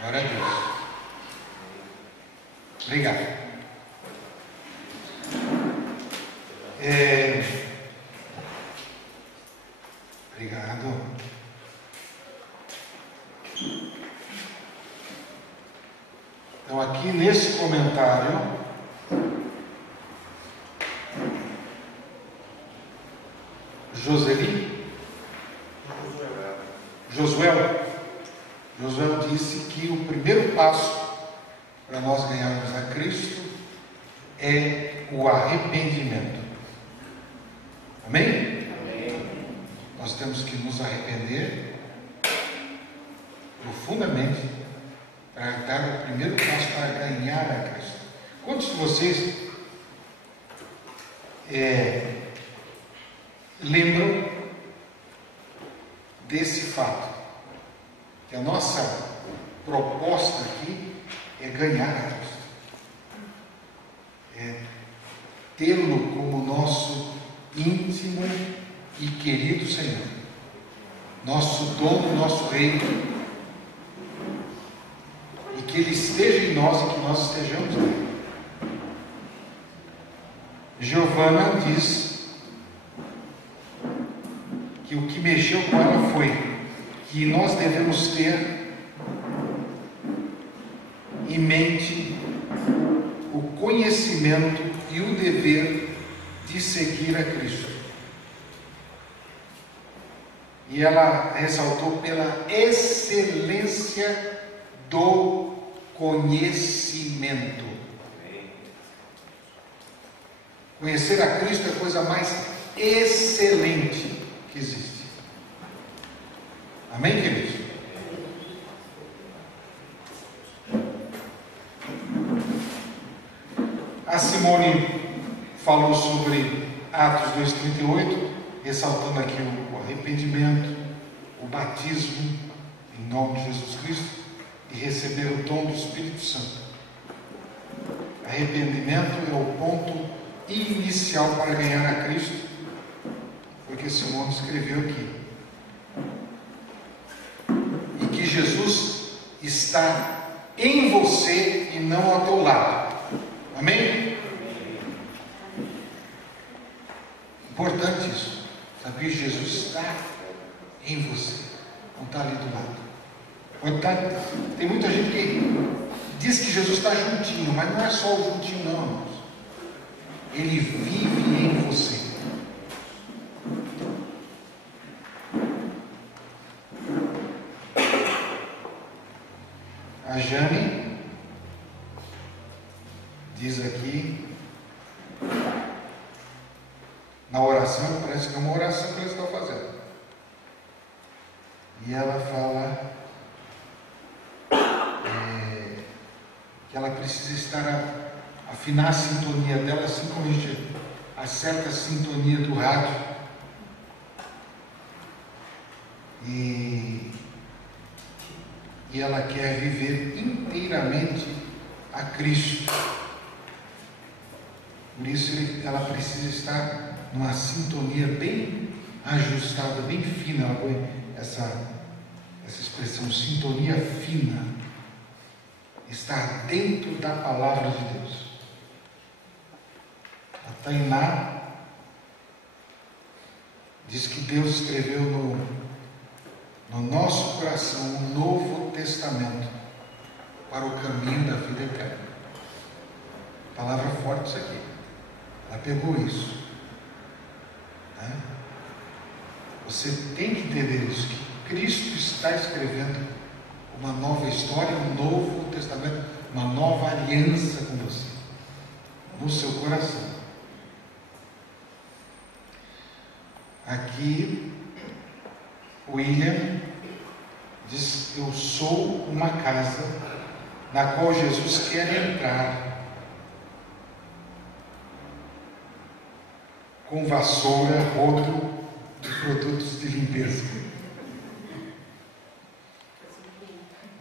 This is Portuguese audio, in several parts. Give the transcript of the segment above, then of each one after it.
Glória a Deus. Obrigado. Obrigado. Então, aqui nesse comentário, Josué disse que o primeiro passo para nós ganharmos a Cristo é o arrependimento. Amém? Amém. Nós temos que nos arrepender profundamente para dar o primeiro passo para ganhar a Cristo. Quantos de vocês lembram desse fato? Que a nossa proposta aqui é ganhar a Cristo, é tê-lo como nosso íntimo e querido Senhor, nosso dono, nosso rei, e que Ele esteja em nós e que nós estejamos nele. Giovana diz que o que mexeu com ela foi que nós devemos ter em mente o conhecimento e o dever de seguir a Cristo. E ela ressaltou pela excelência do conhecimento. Conhecer a Cristo é a coisa mais excelente que existe. Amém, queridos? A Simone falou sobre Atos 2,38, ressaltando aqui o arrependimento, o batismo em nome de Jesus Cristo e receber o dom do Espírito Santo. Arrependimento é o ponto inicial para ganhar a Cristo, porque Simone escreveu aqui. E que Jesus está em você e não ao teu lado. Amém? Importante isso. Sabia que Jesus está em você, não está ali do lado. Tem muita gente que diz que Jesus está juntinho, mas não é só o juntinho não, irmãos. Ele vive em você. A Jane diz aqui, na oração, parece que é uma oração que eles estão fazendo. E ela fala que ela precisa estar afinar a sintonia dela, assim como a gente acerta a sintonia do rádio. E ela quer viver inteiramente a Cristo. Por isso ela precisa estar numa sintonia bem ajustada, bem fina. Ela põe essa expressão, sintonia fina. Estar dentro da palavra de Deus. A Tainá diz que Deus escreveu no nosso coração um Novo Testamento para o caminho da vida eterna. Palavra forte isso aqui. Ela pegou isso. Né? Você tem que entender isso, que Cristo está escrevendo uma nova história, um novo testamento, uma nova aliança com você, no seu coração. Aqui, William diz: eu sou uma casa na qual Jesus quer entrar com vassoura, rodo e produtos de limpeza.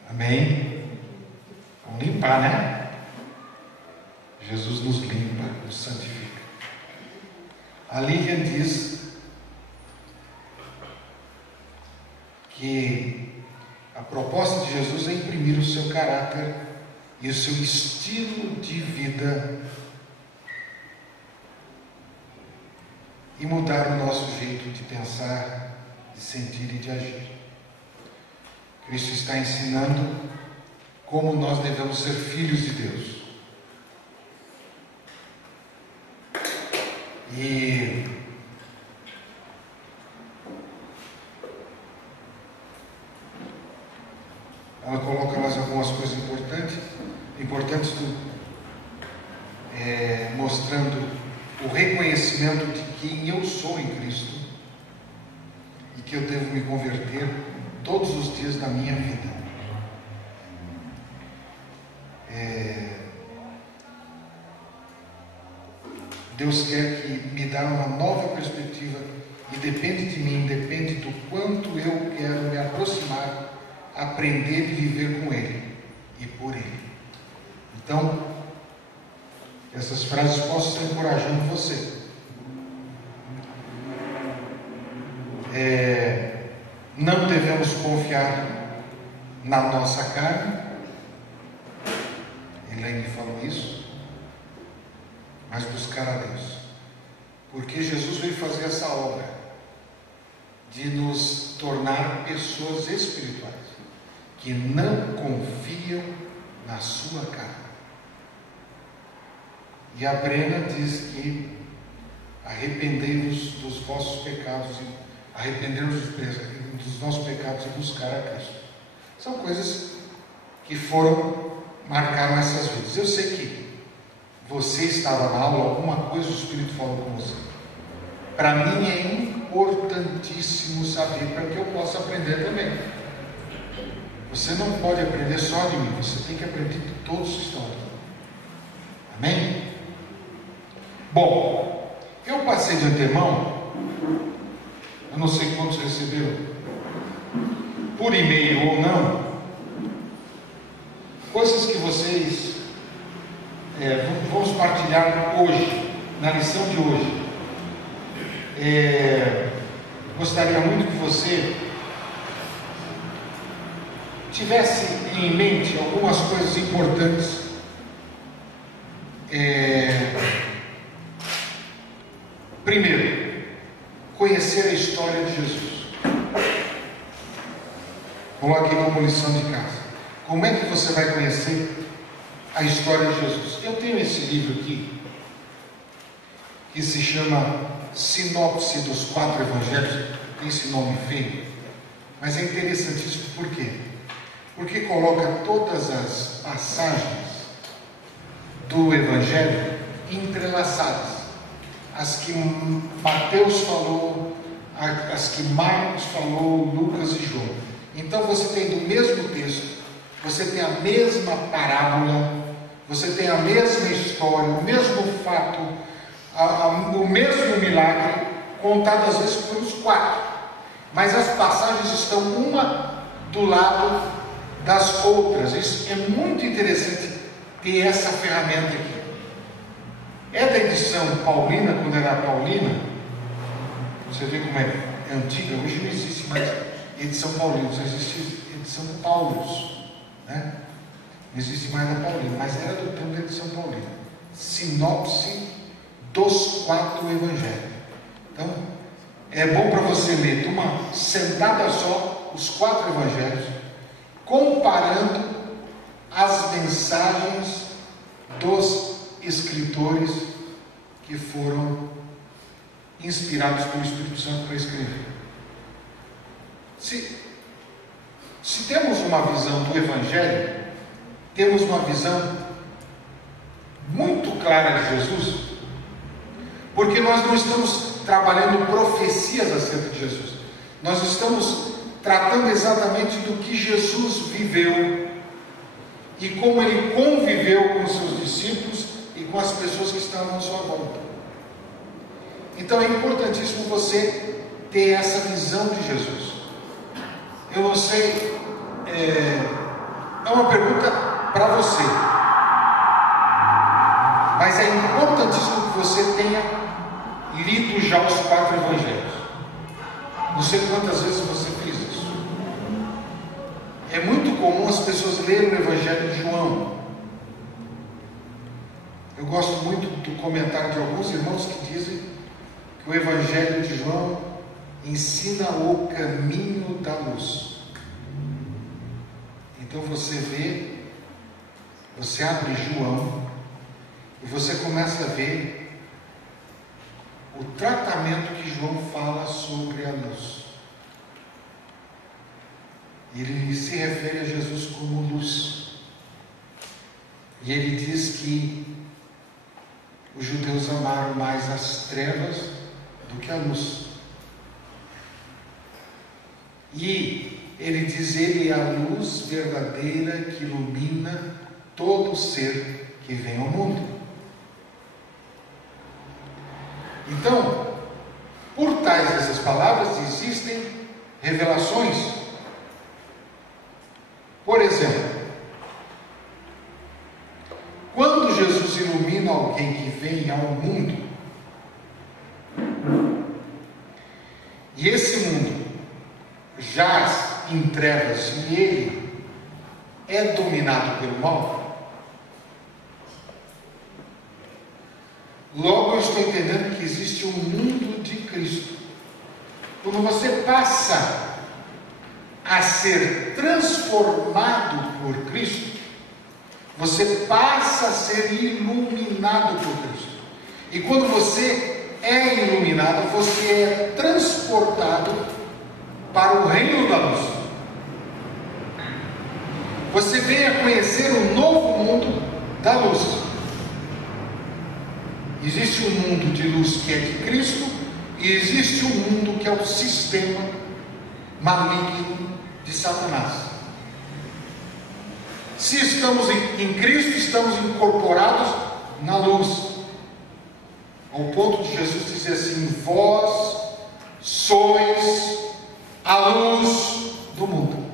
Amém? Vamos limpar, né? Jesus nos limpa, nos santifica. A Lilian diz que proposta de Jesus é imprimir o seu caráter e o seu estilo de vida e mudar o nosso jeito de pensar, de sentir e de agir. Cristo está ensinando como nós devemos ser filhos de Deus. E ela coloca mais algumas coisas importantes mostrando o reconhecimento de quem eu sou em Cristo e que eu devo me converter todos os dias da minha vida. Deus quer que me dê uma nova perspectiva e depende de mim, depende do quanto eu quero me aproximar, aprender e viver com Ele e por Ele. Então, essas frases possam estar encorajando você. Não devemos confiar na nossa carne. Elaine falou isso. Mas buscar a Deus. Porque Jesus veio fazer essa obra de nos tornar pessoas espirituais que não confiam na sua carne. E a Brena diz que arrependei-vos dos vossos pecados, arrependei-vos dos nossos pecados e buscar a Cristo. São coisas que marcaram essas vidas. Eu sei que você estava na aula, alguma coisa o Espírito falou com você. Para mim é importantíssimo saber para que eu possa aprender também. Você não pode aprender só de mim, você tem que aprender de todos que estão aqui. Amém? Bom, eu passei de antemão, eu não sei quantos receberam, por e-mail ou não, coisas que vocês vamos partilhar hoje, na lição de hoje. Gostaria muito que você tivesse em mente algumas coisas importantes. Primeiro, conhecer a história de Jesus. Coloque como lição de casa. Como é que você vai conhecer a história de Jesus? Eu tenho esse livro aqui, que se chama Sinopse dos 4 Evangelhos. Tem esse nome feio, mas é interessantíssimo. Por quê? Porque coloca todas as passagens do Evangelho entrelaçadas. As que Mateus falou, as que Marcos falou, Lucas e João. Então você tem do mesmo texto, você tem a mesma parábola, você tem a mesma história, o mesmo fato, o mesmo milagre, contado às vezes pelos 4. Mas as passagens estão uma do lado das outras. Isso é muito interessante ter essa ferramenta aqui. É da edição Paulina, quando era Paulina. Você vê como é antiga. Hoje não existe mais edição Paulina, só existe edição Paulus, né? Não existe mais a Paulina, mas era do tempo da edição Paulina. Sinopse dos 4 Evangelhos. Então, é bom para você ler de uma sentada só os 4 Evangelhos, comparando as mensagens dos escritores que foram inspirados pelo Espírito Santo para escrever. Se temos uma visão do Evangelho, temos uma visão muito clara de Jesus, porque nós não estamos trabalhando profecias acerca de Jesus, nós estamos tratando exatamente do que Jesus viveu e como ele conviveu com os seus discípulos e com as pessoas que estavam à sua volta. Então é importantíssimo você ter essa visão de Jesus. Eu não sei, é uma pergunta para você, mas é importantíssimo que você tenha lido já os 4 Evangelhos. Não sei quantas vezes você fez isso. É muito comum as pessoas lerem o Evangelho de João. Eu gosto muito do comentário de alguns irmãos que dizem que o Evangelho de João ensina o caminho da luz. Então você vê, você abre João e você começa a ver o tratamento que João fala sobre a luz. Ele se refere a Jesus como luz. E ele diz que os judeus amaram mais as trevas do que a luz. E ele diz: ele é a luz verdadeira que ilumina todo ser que vem ao mundo. Então, por tais dessas palavras existem revelações. Por exemplo, quando Jesus ilumina alguém que vem ao mundo, e esse mundo jaz em trevas e ele é dominado pelo mal, logo eu estou entendendo que existe um mundo de Cristo. Quando você passa a ser transformado por Cristo, você passa a ser iluminado por Cristo. E quando você é iluminado, você é transportado para o reino da luz. Você vem a conhecer o novo mundo da luz. Existe um mundo de luz que é de Cristo, e existe um mundo que é o sistema maligno de Satanás. Se estamos em Cristo, estamos incorporados na luz, ao ponto de Jesus dizer assim: vós sois a luz do mundo.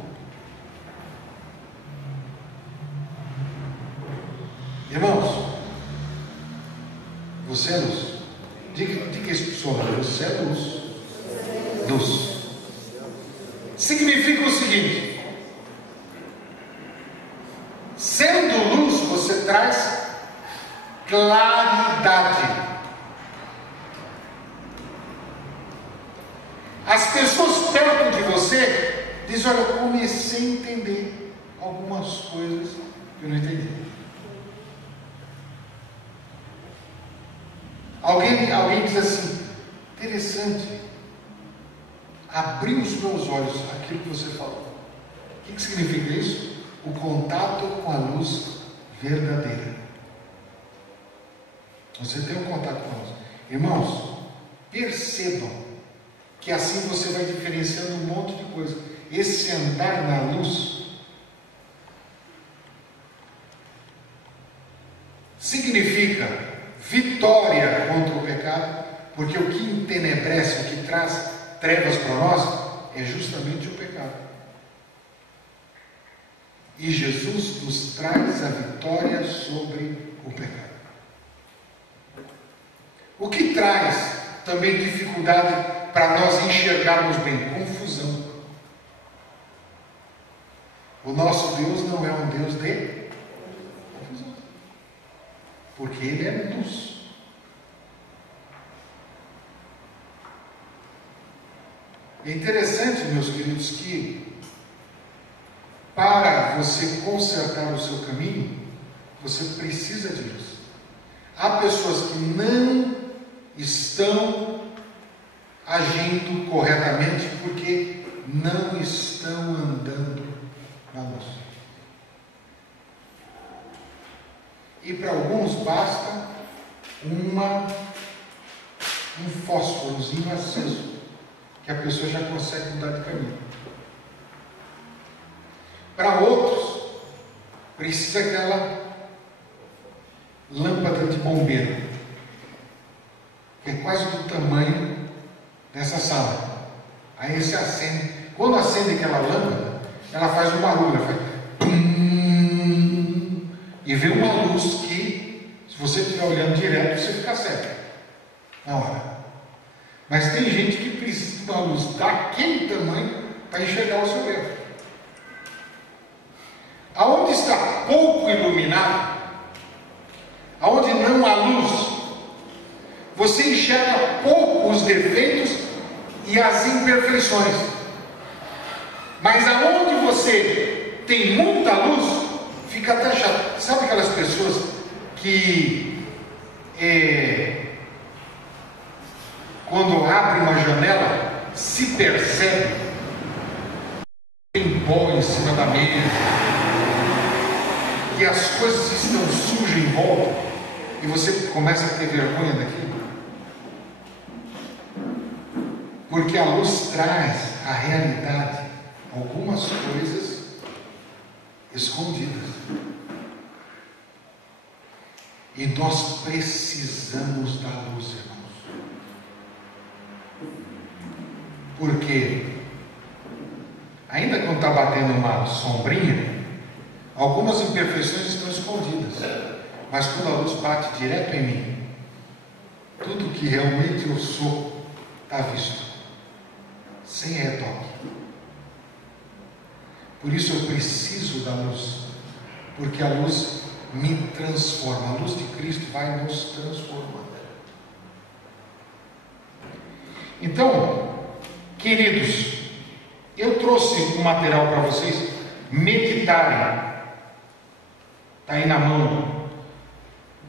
Irmãos, você é luz. Diga isso para o seu lado: você é luz. Luz significa o seguinte: sendo luz, você traz claridade. As pessoas perto de você dizem: olha, eu comecei a entender algumas coisas que eu não entendi. Alguém diz assim: interessante, abriu os meus olhos aquilo que você falou. O que significa isso? O contato com a luz verdadeira. Você tem um contato com a luz. Irmãos, percebam que assim você vai diferenciando um monte de coisa. Esse andar na luz significa vitória contra o pecado, porque o que entenebrece, o que traz trevas para nós, é justamente o pecado. E Jesus nos traz a vitória sobre o pecado. O que traz também dificuldade para nós enxergarmos bem? Confusão. O nosso Deus não é um Deus de confusão, porque Ele é luz. É interessante, meus queridos, que para você consertar o seu caminho, você precisa de luz. Há pessoas que não estão agindo corretamente porque não estão andando na luz. E para alguns basta um fósforozinho aceso, que a pessoa já consegue mudar de caminho. Para outros, precisa aquela lâmpada de bombeiro, que é quase do tamanho dessa sala. Aí você acende. Quando acende aquela lâmpada, ela faz um barulho, ela faz tum, e vê uma luz que, se você estiver olhando direto, você fica cego na hora. Mas tem gente que precisa de uma luz daquele tamanho para enxergar o seu erro. pouco iluminado, aonde não há luz, você enxerga pouco os defeitos e as imperfeições. Mas aonde você tem muita luz, fica até chato. Sabe aquelas pessoas que quando abre uma janela se percebe tem pó em cima da mesa, que as coisas estão sujas em volta e você começa a ter vergonha daquilo? Porque a luz traz a realidade, algumas coisas escondidas. E nós precisamos da luz, irmãos. Porque, ainda quando está batendo uma sombrinha, algumas imperfeições estão escondidas. Mas quando a luz bate direto em mim, tudo que realmente eu sou está visto, sem retoque. Por isso eu preciso da luz, porque a luz me transforma. A luz de Cristo vai nos transformar. Então, queridos, eu trouxe um material para vocês meditarem. Está aí na mão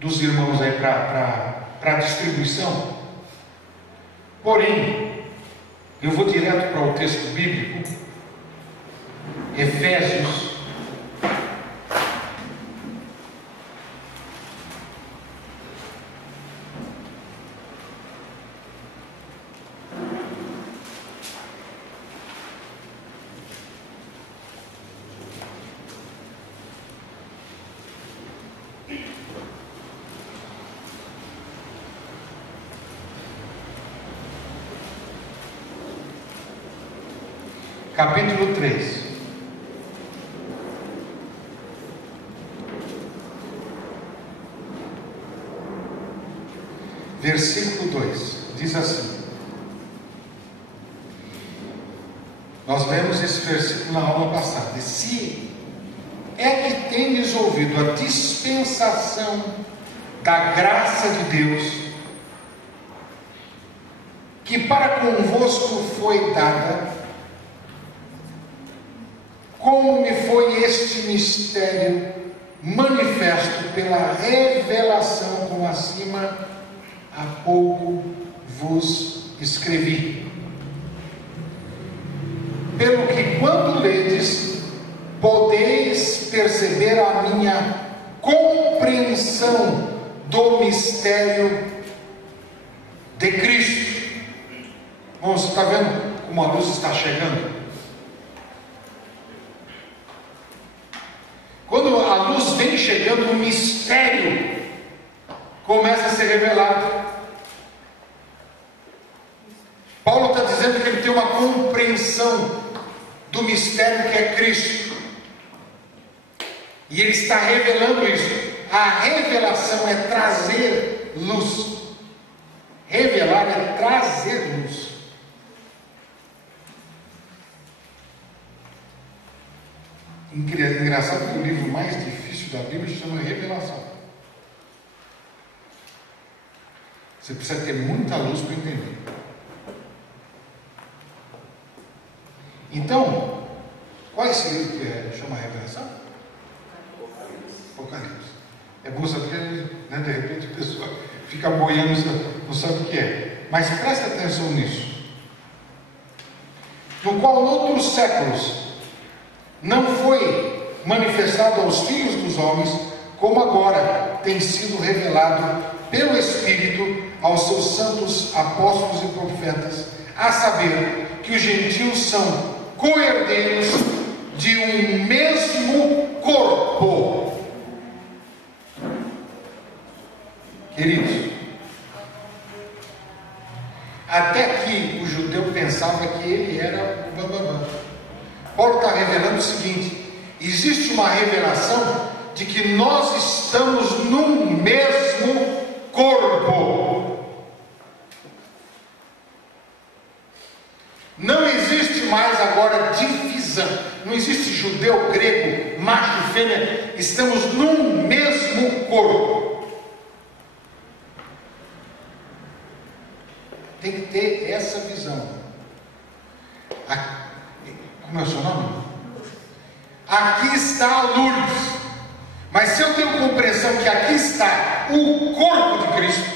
dos irmãos aí para distribuição. Porém, eu vou direto para o texto bíblico, Efésios, capítulo 3. Versículo 2, diz assim. Nós lemos esse versículo na aula passada. Se é que tendes ouvido a dispensação da graça de Deus, que para convosco foi dada, como me foi este mistério manifesto pela revelação, como acima há pouco vos escrevi. Pelo que quando ledes, podeis perceber a minha compreensão do mistério de Cristo. Bom, você está vendo como a luz está chegando? Quando a luz vem chegando, o mistério começa a ser revelado. Paulo está dizendo que ele tem uma compreensão do mistério que é Cristo. E ele está revelando isso. A revelação é trazer luz. Revelar é trazer luz. Engraçado que o livro mais difícil da Bíblia se chama Revelação. Você precisa ter muita luz para entender. Então, qual é esse livro que chama Revelação? Apocalipse. É bom saber, né? De repente a pessoa fica boiando, não sabe o que é. Mas presta atenção nisso. No qual, noutros séculos, não foi manifestado aos filhos dos homens, como agora tem sido revelado pelo Espírito aos seus santos apóstolos e profetas, a saber que os gentios são co-herdeiros de um mesmo corpo. Queridos, até aqui o judeu pensava que ele era o bambambam. Paulo está revelando o seguinte: existe uma revelação de que nós estamos num mesmo corpo. Não existe mais agora divisão. Não existe judeu, grego, macho, fêmea, estamos num mesmo corpo. Tem que ter essa visão. Como é o seu nome? Aqui está a Lourdes. Mas se eu tenho compreensão que aqui está o corpo de Cristo,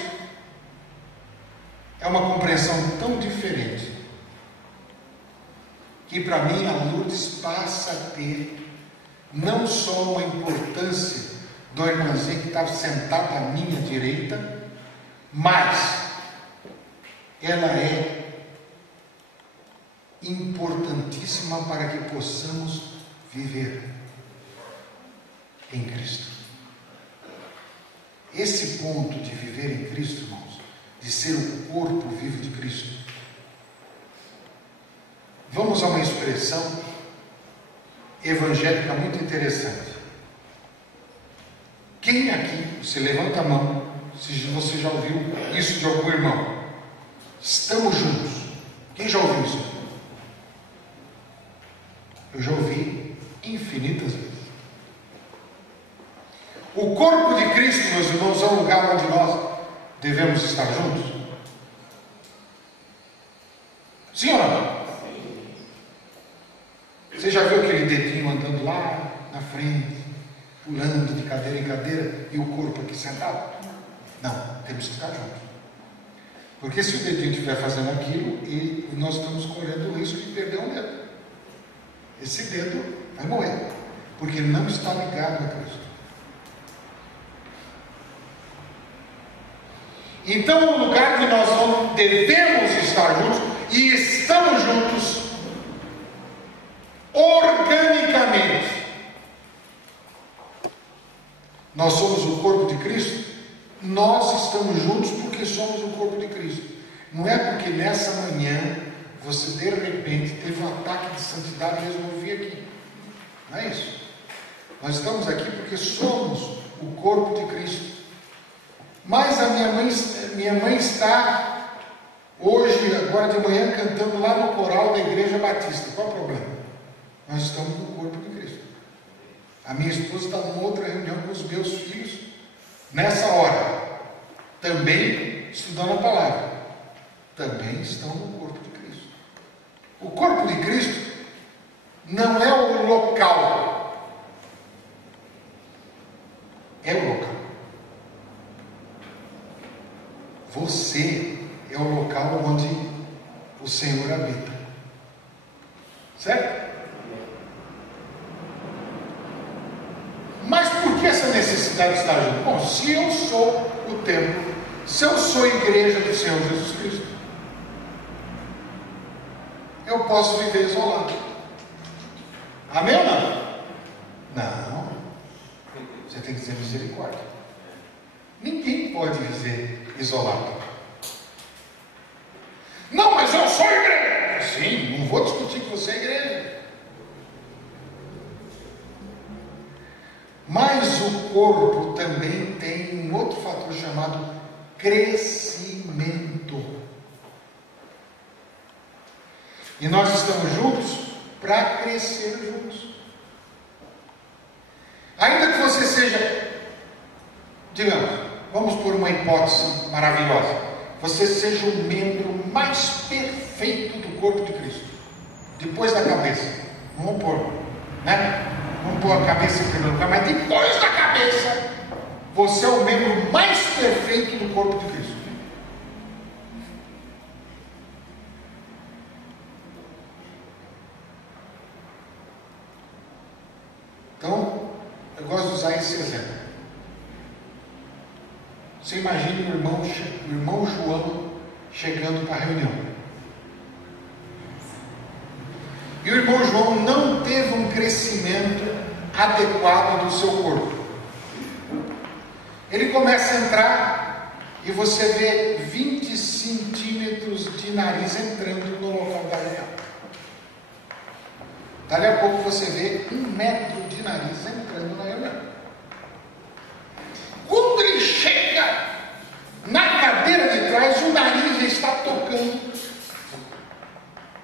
é uma compreensão tão diferente, que para mim a Lourdes passa a ter não só uma importância do irmãzinho que estava sentado à minha direita, mas ela é importantíssima para que possamos viver em Cristo. Esse ponto de viver em Cristo, irmãos, de ser o corpo vivo de Cristo. Vamos a uma expressão evangélica muito interessante. Quem aqui, você levanta a mão, se você já ouviu isso de algum irmão? Estamos juntos. Quem já ouviu isso? Eu já ouvi infinitas vezes. O corpo de Cristo, meus irmãos, é um lugar onde nós devemos estar juntos? Sim ou não? Você já viu aquele dedinho andando lá na frente, pulando de cadeira em cadeira, e o corpo aqui sentado? Não, temos que ficar juntos. Porque se o dedinho estiver fazendo aquilo, e nós estamos correndo o risco de perder um dedo. Esse dedo vai morrer, porque não está ligado a Cristo. Então, o lugar que nós não devemos estar juntos, e estamos juntos, organicamente. Nós somos o corpo de Cristo, nós estamos juntos porque somos o corpo de Cristo. Não é porque nessa manhã você de repente teve um ataque de santidade e resolveu vir aqui. Não é isso. Nós estamos aqui porque somos o corpo de Cristo. Mas a minha mãe está hoje, agora de manhã, cantando lá no coral da Igreja Batista. Qual é o problema? Nós estamos no corpo de Cristo. A minha esposa está numa outra reunião com os meus filhos, nessa hora, também estudando a palavra. Também estão no corpo de Cristo. O corpo de Cristo não é o local, é o local. Você é o local onde o Senhor habita. Certo? Mas por que essa necessidade de estar junto? Bom, se eu sou o templo, se eu sou a igreja do Senhor Jesus Cristo, eu posso viver isolado. Amém ou não? Não. Você tem que dizer misericórdia. Ninguém pode viver isolado. Não, mas eu sou a igreja. Sim, não vou discutir que você é igreja. Mas o corpo também tem um outro fator chamado crescimento. E nós estamos juntos para crescer juntos. Ainda que você seja, digamos, vamos por uma hipótese maravilhosa, você seja o membro mais perfeito do corpo de Cristo, depois da cabeça. Vamos pôr, né? Vamos pôr a cabeça em primeiro lugar, mas depois da cabeça, você é o membro mais perfeito do corpo de Cristo. Então, eu gosto de usar esse exemplo. Você imagina o irmão João chegando para a reunião. E o irmão João não teve um crescimento adequado do seu corpo. Ele começa a entrar e você vê 20 centímetros de nariz entrando no local da reunião. Dali a pouco você vê 1 metro de nariz entrando na reunião. Quando ele chega na cadeira de trás, o nariz está tocando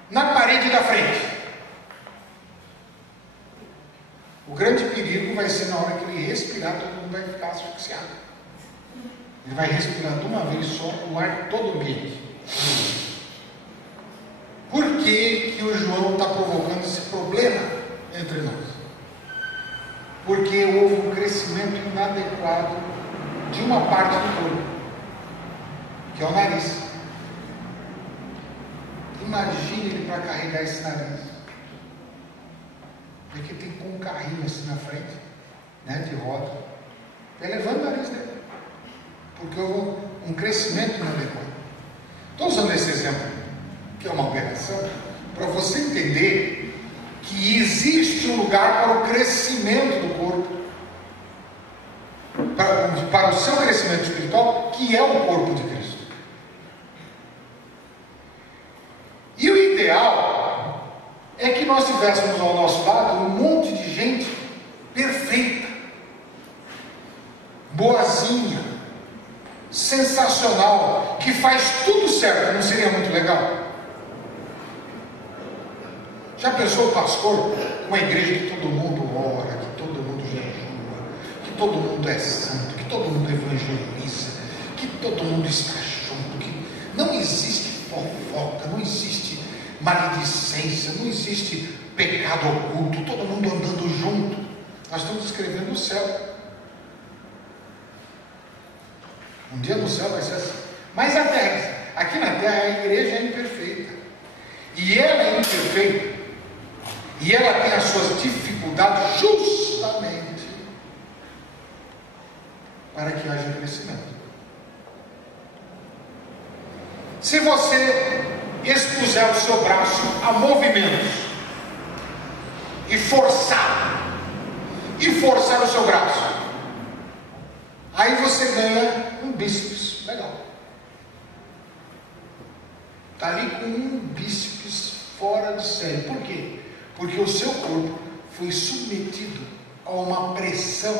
na parede da frente. O grande perigo vai respirar, todo mundo vai ficar asfixiado. Ele vai respirar de uma vez só o ar todo o ambiente. Por que o João está provocando esse problema entre nós? Porque houve um crescimento inadequado de uma parte do corpo, que é o nariz. Imagine ele para carregar esse nariz. É que tem que pôr um carrinho assim na frente, né, de roda, elevando o nariz dele, porque houve um crescimento inadequado. Estou usando esse exemplo, que é uma aberração, para você entender que existe um lugar para o crescimento do corpo, para o seu crescimento espiritual, que é o corpo de Cristo. E o ideal é que nós tivéssemos ao nosso lado um monte de gente perfeita, boazinha, sensacional, que faz tudo certo. Não seria muito legal? Já pensou, pastor, uma igreja que todo mundo ora, que todo mundo jejua, que todo mundo é santo, que todo mundo evangeliza, que todo mundo está junto, que não existe fofoca, não existe maledicência, não existe pecado oculto, todo mundo andando junto. Nós estamos descrevendo o céu. Um dia no céu vai ser assim. Mas a terra, aqui na terra a igreja é imperfeita, e ela é imperfeita, e ela tem as suas dificuldades justamente para que haja crescimento. Se você expuser o seu braço a movimentos e forçar o seu braço, aí você ganha um bíceps legal. Está ali com um bíceps fora de série. Por quê? Porque o seu corpo foi submetido a uma pressão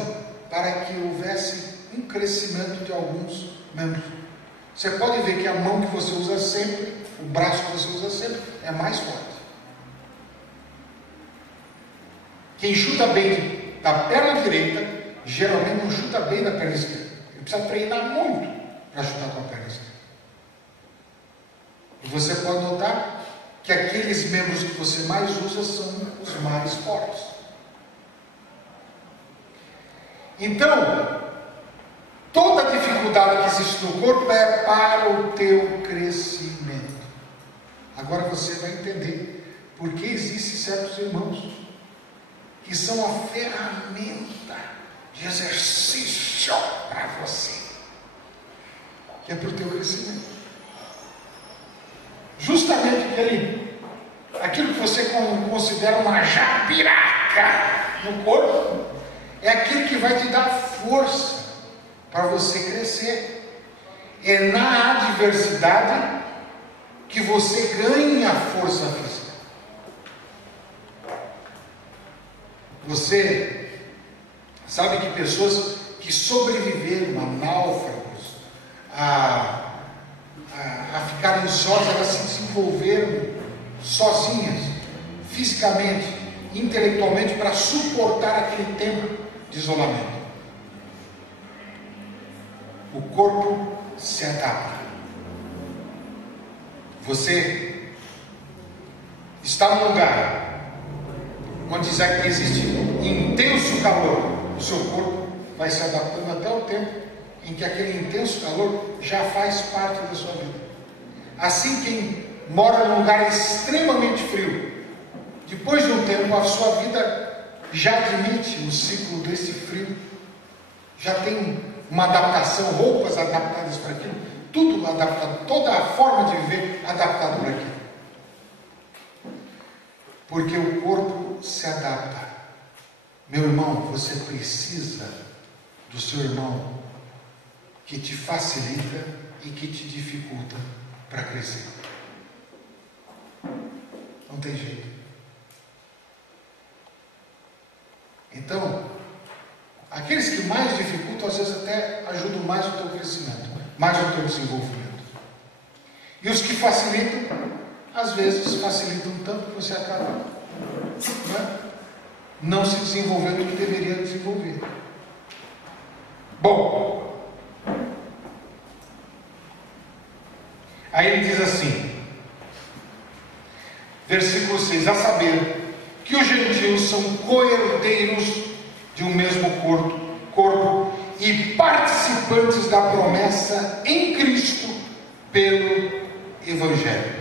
para que houvesse um crescimento de alguns membros. Você pode ver que a mão que você usa sempre, o braço que você usa sempre, é mais forte. Quem chuta bem da perna direita, geralmente não chuta bem da perna esquerda. Ele precisa treinar muito para chutar com a perna esquerda. E você pode notar que aqueles membros que você mais usa são os mais fortes. Então, toda dificuldade que existe no corpo é para o teu crescimento. Agora você vai entender por que existem certos irmãos que são a ferramenta de exercício para você, que é para o teu crescimento. Justamente aquilo que você considera uma jabiraca no corpo, é aquilo que vai te dar força para você crescer. É na adversidade que você ganha força física. Você sabe que pessoas que sobreviveram a náufragos, a ficarem sós, elas se desenvolveram sozinhas, fisicamente, intelectualmente, para suportar aquele tempo de isolamento. O corpo se adapta. Você está num lugar onde existe intenso calor, o seu corpo vai se adaptando até o tempo em que aquele intenso calor já faz parte da sua vida. Assim, quem mora num lugar extremamente frio, depois de um tempo a sua vida já admite o ciclo desse frio, já tem uma adaptação, roupas adaptadas para aquilo, tudo adaptado, toda a forma de viver adaptada para aquilo. Porque o corpo se adapta. Meu irmão, você precisa do seu irmão que te facilita e que te dificulta para crescer. Não tem jeito. Então, aqueles que mais dificultam, às vezes até ajudam mais o teu crescimento, mais o teu desenvolvimento. E os que facilitam, às vezes facilitam tanto que você acaba não se desenvolvendo o que deveria desenvolver. Aí ele diz assim, versículo 6, a saber, que os gentios são co-herdeiros de um mesmo corpo e participantes da promessa em Cristo pelo Evangelho,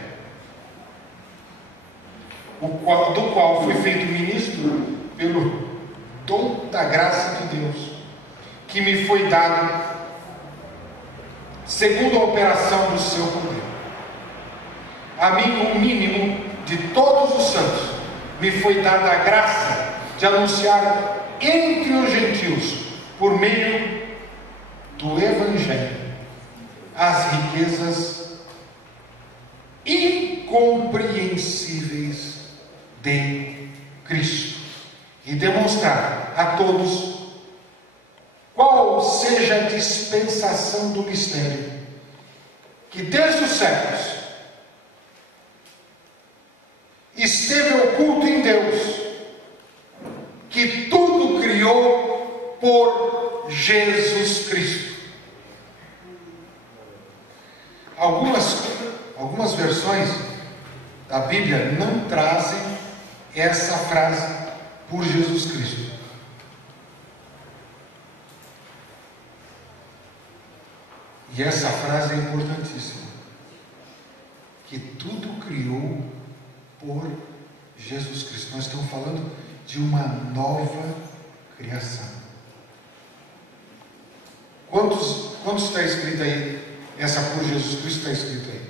do qual fui feito ministro pelo dom da graça de Deus, que me foi dado segundo a operação do seu poder. A mim, o mínimo de todos os santos, me foi dada a graça de anunciar entre os gentios, por meio do Evangelho, as riquezas incompreensíveis de Cristo, e demonstrar a todos qual seja a dispensação do mistério, que desde os séculos esteve oculto em Deus, que tudo criou por Jesus Cristo. Algumas versões da Bíblia não trazem essa frase por Jesus Cristo. E essa frase é importantíssima. Que tudo criou por Jesus Cristo. Nós estamos falando de uma nova criação. Quantos está escrito aí? Essa por Jesus Cristo está escrito aí.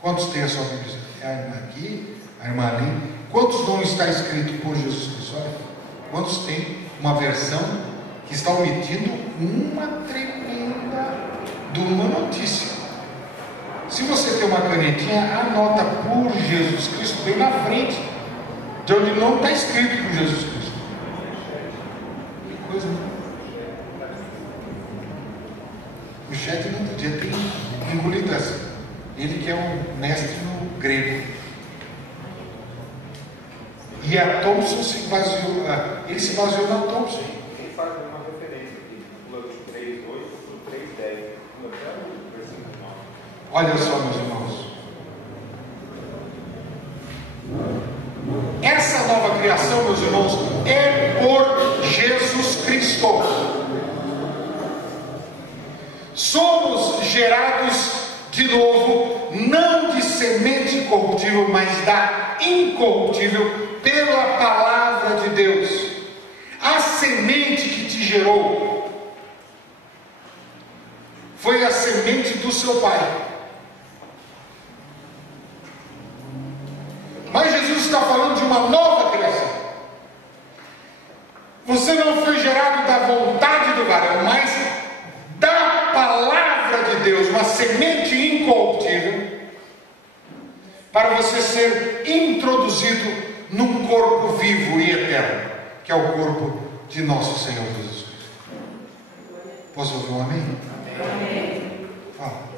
Quantos tem a sua Bíblia? É a irmã aqui, a irmã ali. Quantos não está escrito por Jesus Cristo? Olha, quantos tem uma versão que está omitindo uma tremenda de uma notícia? Se você tem uma canetinha, anota por Jesus Cristo bem na frente, de onde não está escrito por Jesus Cristo. Que coisa, né? O chat não podia ter engolido essa. Ele que é um mestre no grego. E a Thompson se baseou, ele se baseou na Thompson. Ele faz uma referência aqui, pula de 3:8 para 3:10, pula até o versículo 9. Olha só, meus irmãos. Essa nova criação, meus irmãos, é por Jesus Cristo. Somos gerados de novo, não de semente corruptível, mas da incorruptível, pela palavra de Deus. A semente que te gerou foi a semente do seu pai. Mas Jesus está falando de uma nova criação. Você não foi gerado da vontade do varão, mas da palavra de Deus, uma semente incorruptível, para você ser introduzido num corpo vivo e eterno, que é o corpo de nosso Senhor Jesus Cristo. Posso ouvir um amém? Amém. Fala.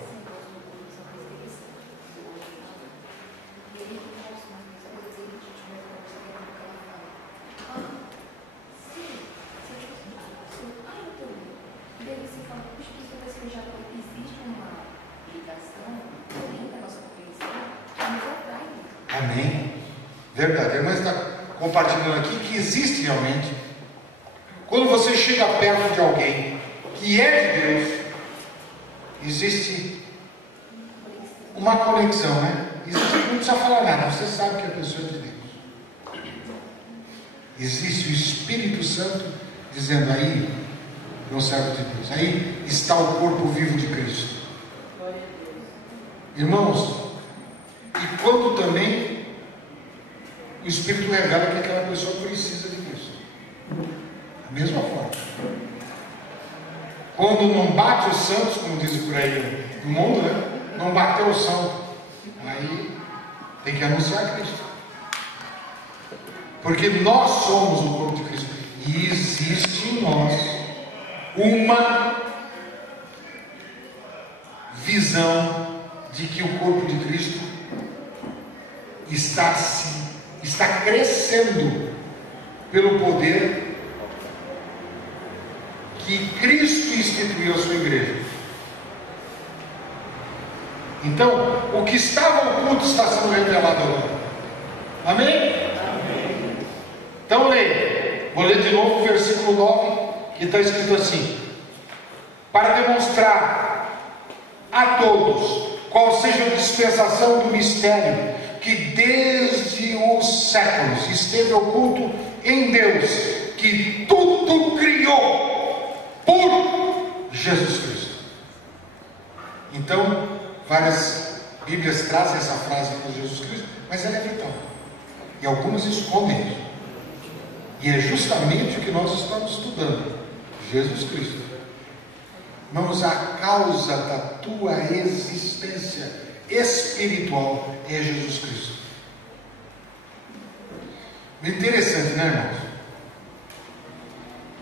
Amém. Verdade. A irmã está compartilhando aqui que existe realmente. Quando você chega perto de alguém que é de Deus, existe uma conexão, né? Não precisa falar nada, você sabe que a pessoa é de Deus. Existe o Espírito Santo dizendo aí, é um servo de Deus. Aí está o corpo vivo de Cristo. Irmãos, e quando também o Espírito revela que aquela pessoa precisa de Cristo. Da mesma forma. Quando não bate os santos, como dizem por aí no mundo, né? Não bateu o santo. Aí tem que anunciar Cristo. Porque nós somos o corpo de Cristo. E existe em nós uma visão de que o corpo de Cristo está crescendo pelo poder que Cristo instituiu a sua igreja. Então, o que estava oculto está sendo revelado agora. Amém? Então, leia. Vou ler de novo o versículo 9, que está escrito assim: para demonstrar a todos qual seja a dispensação do mistério que desde os séculos esteve oculto em Deus, que tudo criou por Jesus Cristo. Então, várias Bíblias trazem essa frase por Jesus Cristo, mas ela é vital. E algumas escondem isso. E é justamente o que nós estamos estudando. Jesus Cristo. Irmãos, a causa da tua existência espiritual é Jesus Cristo. Interessante, né, irmãos?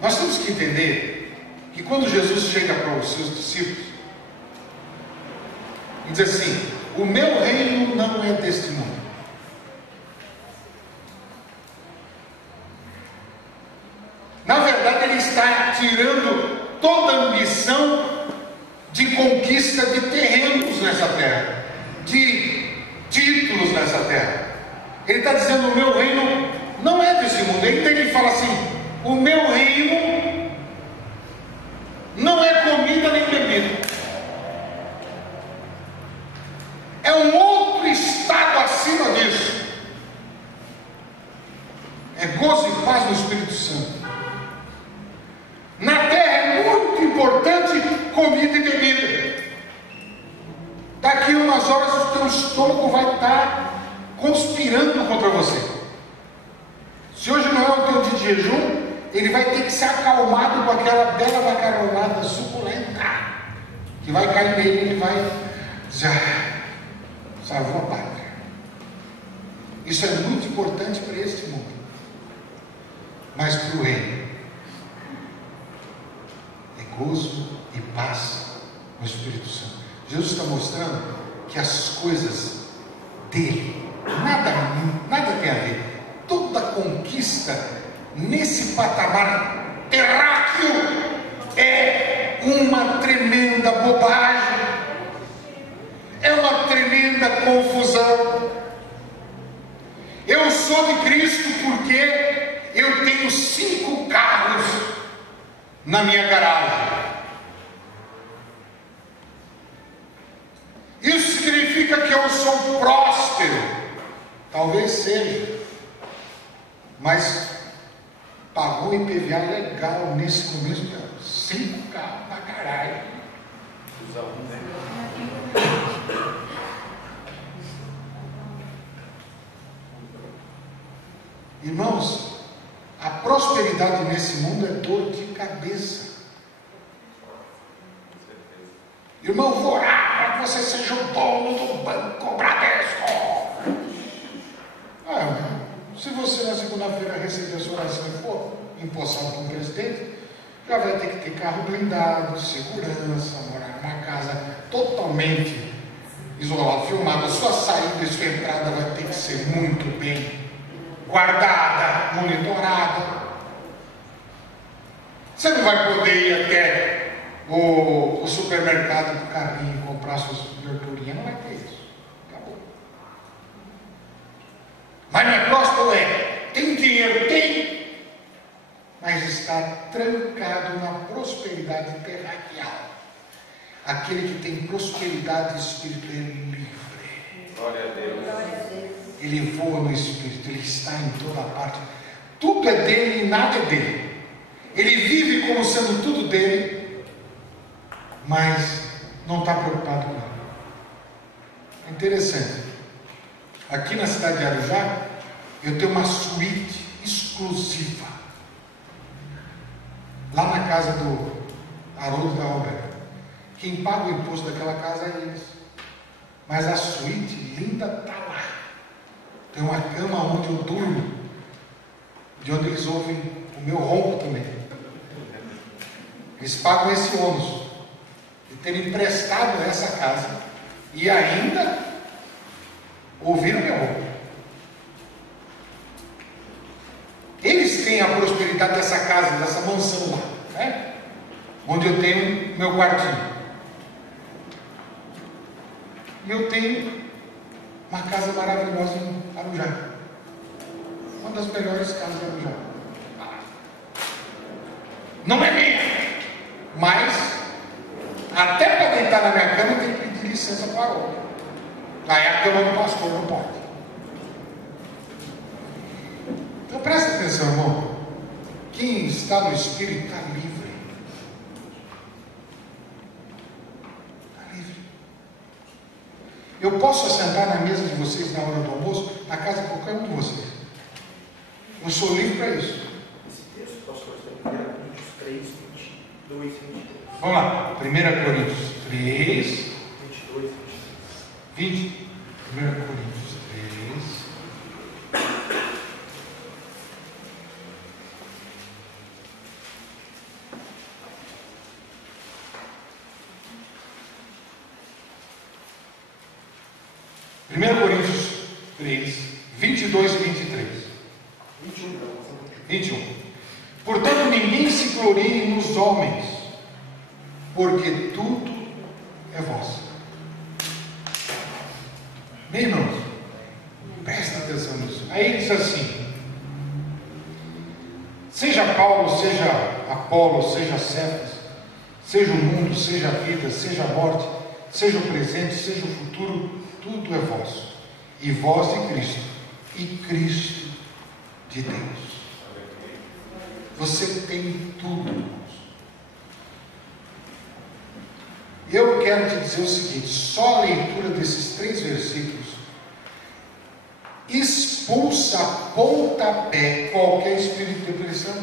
Nós temos que entender que quando Jesus chega para os seus discípulos, ele diz assim: o meu reino não é deste mundo. Na verdade, ele está tirando toda a ambição de conquista de terrenos nessa terra, de títulos nessa terra. Ele está dizendo: o meu reino não é desse mundo. Então ele fala assim: o meu reino não é comida nem bebida, é um outro estado acima disso. É gozo e paz no Espírito Santo. Na terra é muito importante comida e bebida. Daqui a umas horas o teu estômago vai estar conspirando contra você. Se hoje não é o teu dia de jejum, ele vai ter que ser acalmado com aquela bela macaronada suculenta que vai cair nele e ele vai já salvou a pátria. Isso é muito importante para este mundo, mas para o reino é gozo e paz no Espírito Santo. Jesus está mostrando que as coisas dele nada tem a ver. Toda conquista nesse patamar terráqueo é uma tremenda bobagem, é uma tremenda confusão. Eu sou de Cristo porque eu tenho 5 carros na minha garagem. Isso significa que eu sou próspero? Talvez seja, mas pagou IPVA legal nesse começo de ano. 5 carros na garagem. Irmãos, a prosperidade nesse mundo é dor de cabeça. Irmão, vou orar para que você seja o dono do Banco Bradesco. Se você na segunda-feira receber a sua oração e for empossado como presidente, já vai ter que ter carro blindado, segurança, morar numa casa totalmente isolada, filmada. A sua saída e sua entrada vai ter que ser muito bem guardada, monitorada. Você não vai poder ir até o supermercado com o carrinho comprar suas verdurinhas, não vai ter isso. Acabou. Mas não é próspero, tem dinheiro, tem, mas está trancado na prosperidade terraquial. Aquele que tem prosperidade espiritual é livre. Glória a Deus. Ele voa no Espírito, ele está em toda parte. Tudo é dele e nada é dele. Ele vive como sendo tudo dele, mas não está preocupado com ele. É interessante. Aqui na cidade de Arujá, eu tenho uma suíte exclusiva. Lá na casa do Haroldo da Roberta. Quem paga o imposto daquela casa é eles. Mas a suíte linda está lá. Tem uma cama onde eu durmo, de onde eles ouvem o meu ronco também. Eles pagam esse ônus de terem emprestado essa casa e ainda ouviram o meu ronco. Eles têm a prosperidade dessa casa, dessa mansão lá, né? Onde eu tenho meu quartinho. E eu tenho uma casa maravilhosa em Arujá. Uma das melhores casas de Arujá. Não é minha, mas até para deitar na minha cama eu tenho que pedir licença para a outra. Aí a cama do pastor não pode. Então presta atenção, irmão. Quem está no Espírito está livre. Está livre. Eu posso assentar na mesa de vocês na hora do almoço, na casa de qualquer um de vocês. Eu sou livre para isso. Esse texto, pastor, está em 1 Coríntios 3, 22 e 23. Vamos lá. 1 Coríntios 3, 22 e 20. 1 Coríntios 3. Primeiro Coríntios 3, 22 e 23. 21. Portanto, ninguém se glorie nos homens, porque tudo é vosso. Bem, irmãos, presta atenção nisso. Aí diz assim: seja Paulo, seja Apolo, seja Cefas, seja o mundo, seja a vida, seja a morte, seja o presente, seja o futuro, tudo é vosso, e vós de Cristo, e Cristo de Deus. Você tem tudo, irmãos. Eu quero te dizer o seguinte: só a leitura desses 3 versículos expulsa a pontapé qualquer espírito de depressão.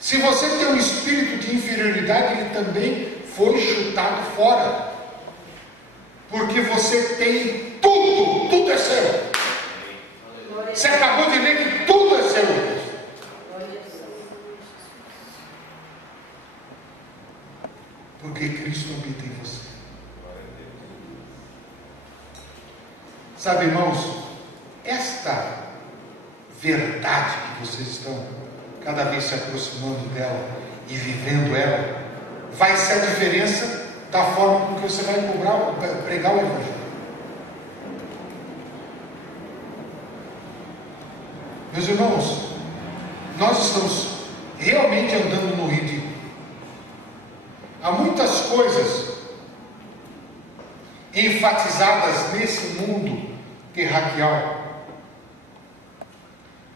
Se você tem um espírito de inferioridade, ele também foi chutado fora, porque você tem tudo, tudo é seu. Você acabou de ler que tudo é seu. Porque Cristo habita em você. Sabe, irmãos, esta verdade que vocês estão cada vez se aproximando dela e vivendo ela, vai ser a diferença da forma com que você vai pregar o Evangelho. Meus irmãos, nós estamos realmente andando no ridículo. Há muitas coisas enfatizadas nesse mundo terraquial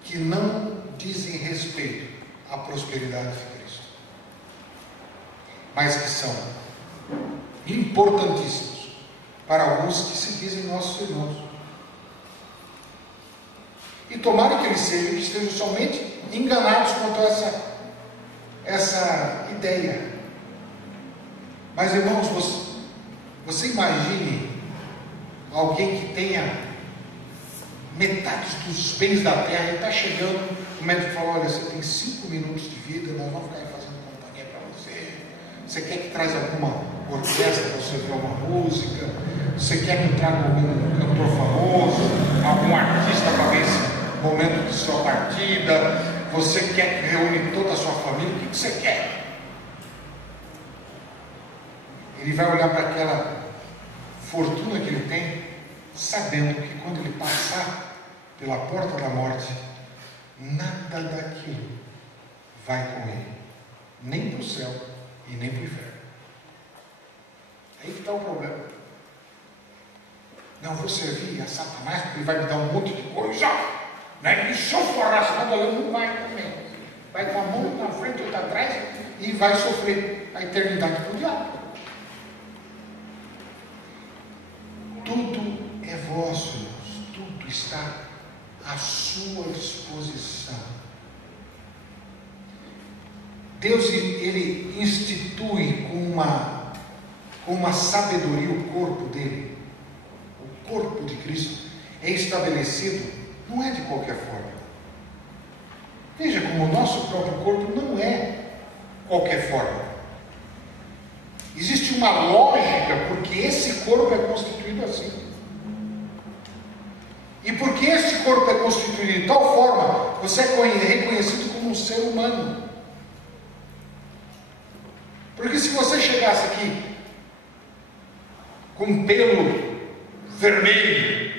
que não dizem respeito à prosperidade de Cristo, mas que são importantíssimos para alguns que se dizem nossos irmãos. E tomara que eles estejam somente enganados quanto a essa ideia. Mas, irmãos, você imagine alguém que tenha metade dos bens da terra e está chegando, o médico fala: olha, você tem 5 minutos de vida, nós vamos ficar fazendo companhia para você. Você quer que traga alguma orquestra para você ver uma música? Você quer que traga algum cantor famoso, algum artista para ver esse momento de sua partida? Você quer que reúne toda a sua família? O que você quer? Ele vai olhar para aquela fortuna que ele tem, sabendo que quando ele passar pela porta da morte, nada daquilo vai com ele, nem para o céu e nem para o inferno. Aí que está o problema. Não vou servir a Satanás porque ele vai me dar um monte de coisa, né? E se eu for arrastado, eu não vai também. Vai com a mão na frente ou atrás e vai sofrer a eternidade com o diabo. Tudo é vosso, irmãos. Tudo está à sua disposição. Deus, ele institui com uma sabedoria o corpo dele. O corpo de Cristo é estabelecido, não é de qualquer forma. Veja como o nosso próprio corpo não é qualquer forma. Existe uma lógica porque esse corpo é constituído assim. E porque esse corpo é constituído de tal forma, você é reconhecido como um ser humano. Porque se você chegar chegasse aqui com um pelo vermelho,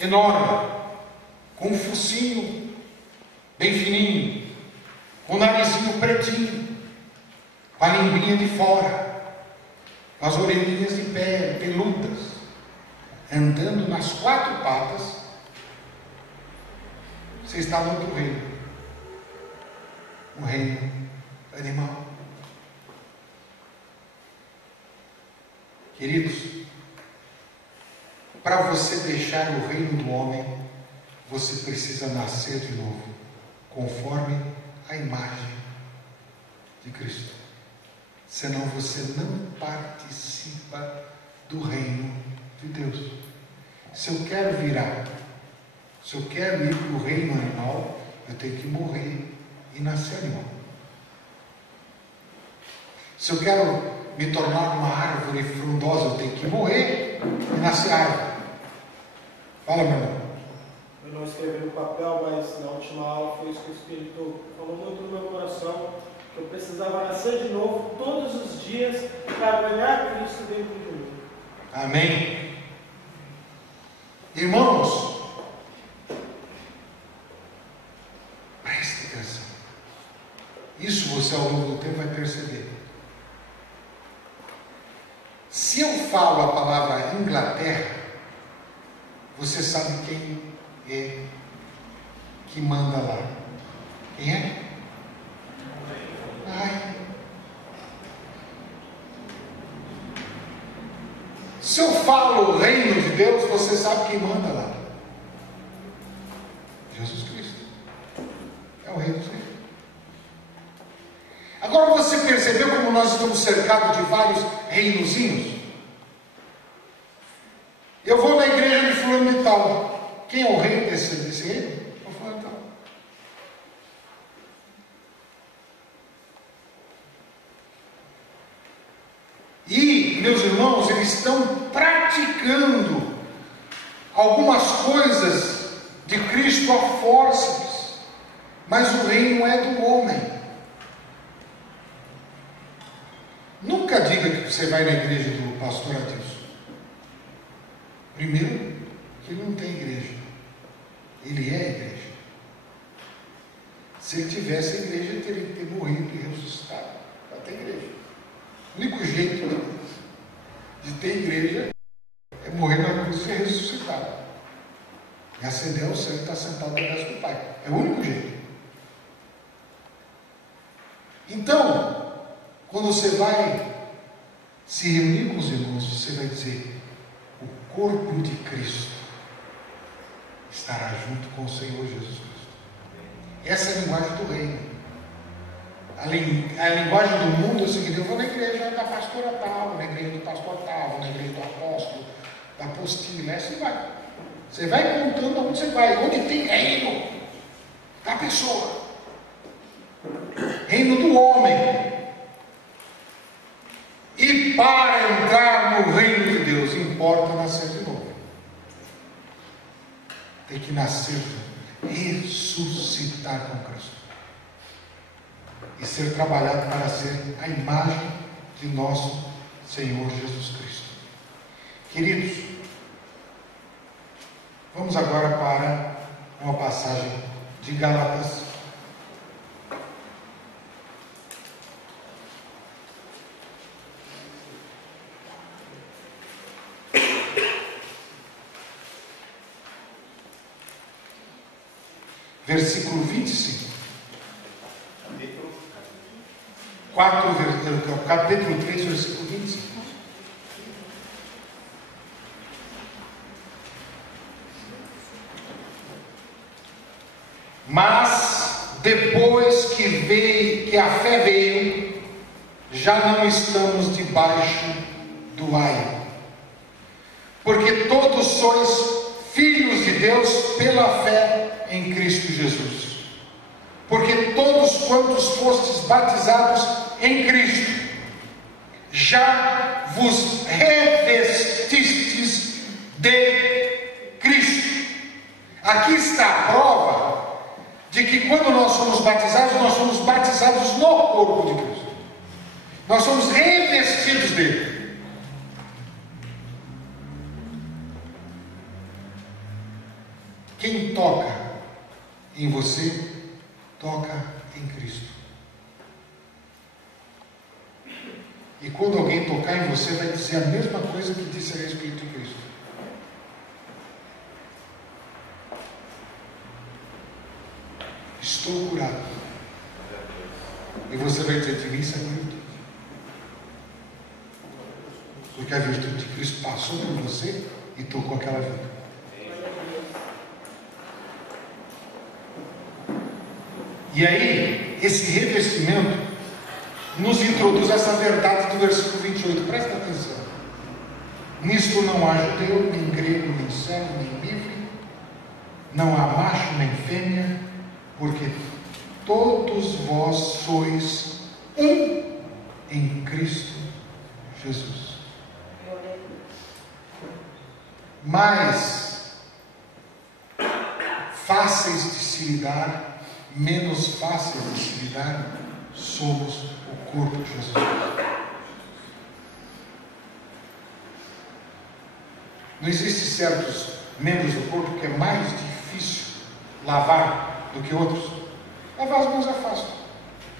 enorme, com um focinho bem fininho, com o narizinho pretinho, com a linguinha de fora, com as orelhinhas de pé, peludas, andando nas 4 patas, você está no outro reino, um reino animal. Queridos, para você deixar o reino do homem, você precisa nascer de novo, conforme a imagem de Cristo. Senão você não participa do reino de Deus. Se eu quero virar, se eu quero ir para o reino animal, eu tenho que morrer e nascer animal. Se eu quero me tornar uma árvore frondosa, eu tenho que morrer e nascer árvore. Fala, meu irmão. Eu não escrevi no papel, mas na última aula foi isso que o Espírito falou muito no meu coração, que eu precisava nascer de novo todos os dias para ganhar Cristo dentro de mim. Amém. Irmãos, preste atenção. Isso você ao longo do tempo vai perceber. Se eu falo a palavra Inglaterra, você sabe quem é que manda lá? Quem é? Ai. Se eu falo o reino de Deus, você sabe quem manda lá? Jesus Cristo. É o rei dos reis. Agora você percebeu como nós estamos cercados de vários reinozinhos? Eu vou na igreja de fulano de tal. Quem é o rei desse reino? É o fulano de tal. E, meus irmãos, eles estão praticando algumas coisas de Cristo a forças, mas o reino é do homem. Nunca diga que você vai na igreja do pastor Adilson. Primeiro, que ele não tem igreja. Ele é a igreja. Se ele tivesse a igreja, ele teria que ter morrido e ressuscitado para ter igreja. O único jeito de ter igreja é morrer na cruz e ser ressuscitado. E ascender ao céu e estar sentado no braço do Pai. É o único jeito. Então, quando você vai se reunir com os irmãos, você vai dizer: o corpo de Cristo estará junto com o Senhor Jesus Cristo. Essa é a linguagem do reino. A linguagem do mundo é o seguinte: eu vou na igreja da pastora tal, na igreja do pastor tal, na igreja do apóstolo, da apostila, assim vai. Você vai contando aonde você vai, onde tem reino da pessoa, reino do homem. E para entrar no reino de Deus, importa nascer de novo. Tem que nascer, ressuscitar com Cristo. E ser trabalhado para ser a imagem de nosso Senhor Jesus Cristo. Queridos, vamos agora para uma passagem de Gálatas. Versículo 25. Capítulo 3, versículo 25. Mas depois que a fé veio, já não estamos debaixo do aio, porque todos sois filhos de Deus pela fé em Cristo Jesus. Porque todos quantos fostes batizados em Cristo, já vos revestistes de Cristo. Aqui está a prova de que quando nós somos batizados no corpo de Cristo. Nós somos revestidos dele. Quem toca em você, toca em Cristo. E quando alguém tocar em você, vai dizer a mesma coisa que disse a respeito de Cristo. Estou curado. E você vai dizer, de mim saiu virtude. Porque a virtude de Cristo passou por você e tocou aquela vida. E aí, esse revestimento nos introduz essa verdade do versículo 28. Presta atenção. Nisto não há judeu, nem grego, nem cego, nem livre, não há macho, nem fêmea, porque todos vós sois um em Cristo Jesus. Mais fáceis de se lidar, menos fáceis de se lidar, somos o corpo de Jesus Cristo. Não existem certos membros do corpo que é mais difícil lavar do que outros. Lavar as mãos é fácil.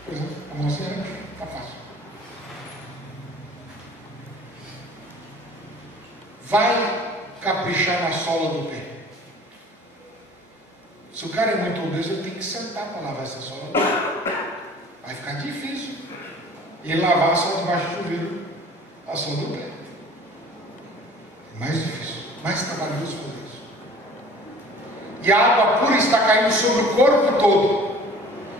Por exemplo, a mãozinha é fácil. Vai caprichar na sola do pé. Se o cara é muito obeso, ele tem que sentar para lavar essa sola do pé. Vai ficar difícil ele lavar só debaixo do chuveiro a sola do pé. É mais difícil, mais trabalhoso por isso. E a água pura está caindo sobre o corpo todo.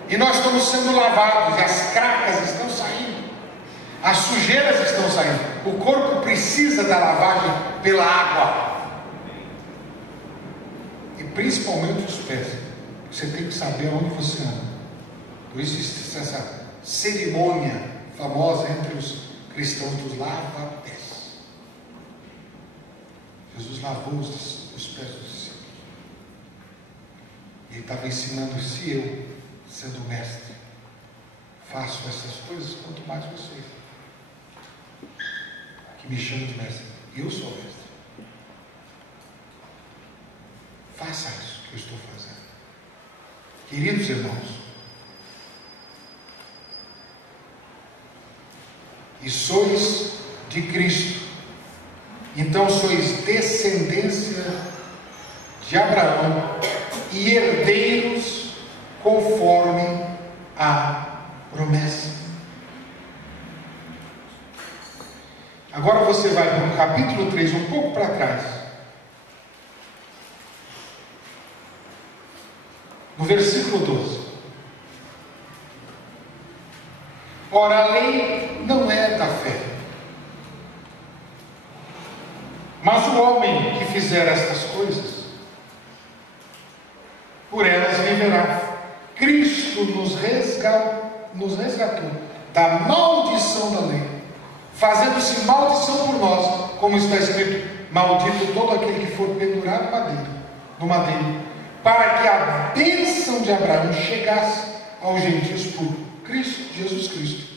E nós estamos sendo lavados, e as cracas estão saindo, as sujeiras estão saindo. O corpo precisa da lavagem pela água. E principalmente os pés. Você tem que saber onde você anda. Por isso existe essa cerimônia famosa entre os cristãos dos lava-pés. Jesus lavou os pés dos discípulos. Ele estava ensinando, se eu, sendo mestre, faço essas coisas, quanto mais vocês, que me chamam de mestre. Eu sou mestre. Faça isso que eu estou fazendo. Queridos irmãos, e sois de Cristo, então sois descendência de Abraão e herdeiros conforme a promessa. Agora você vai para o capítulo 3, um pouco para trás, no versículo 12. Ora, a lei não é da fé, mas o homem que fizer estas coisas, por elas viverá. Cristo nos resgatou da maldição da lei, fazendo-se maldição por nós, como está escrito: maldito todo aquele que for pendurado no madeiro, para que a bênção de Abraão chegasse aos gentios por Cristo, Jesus Cristo,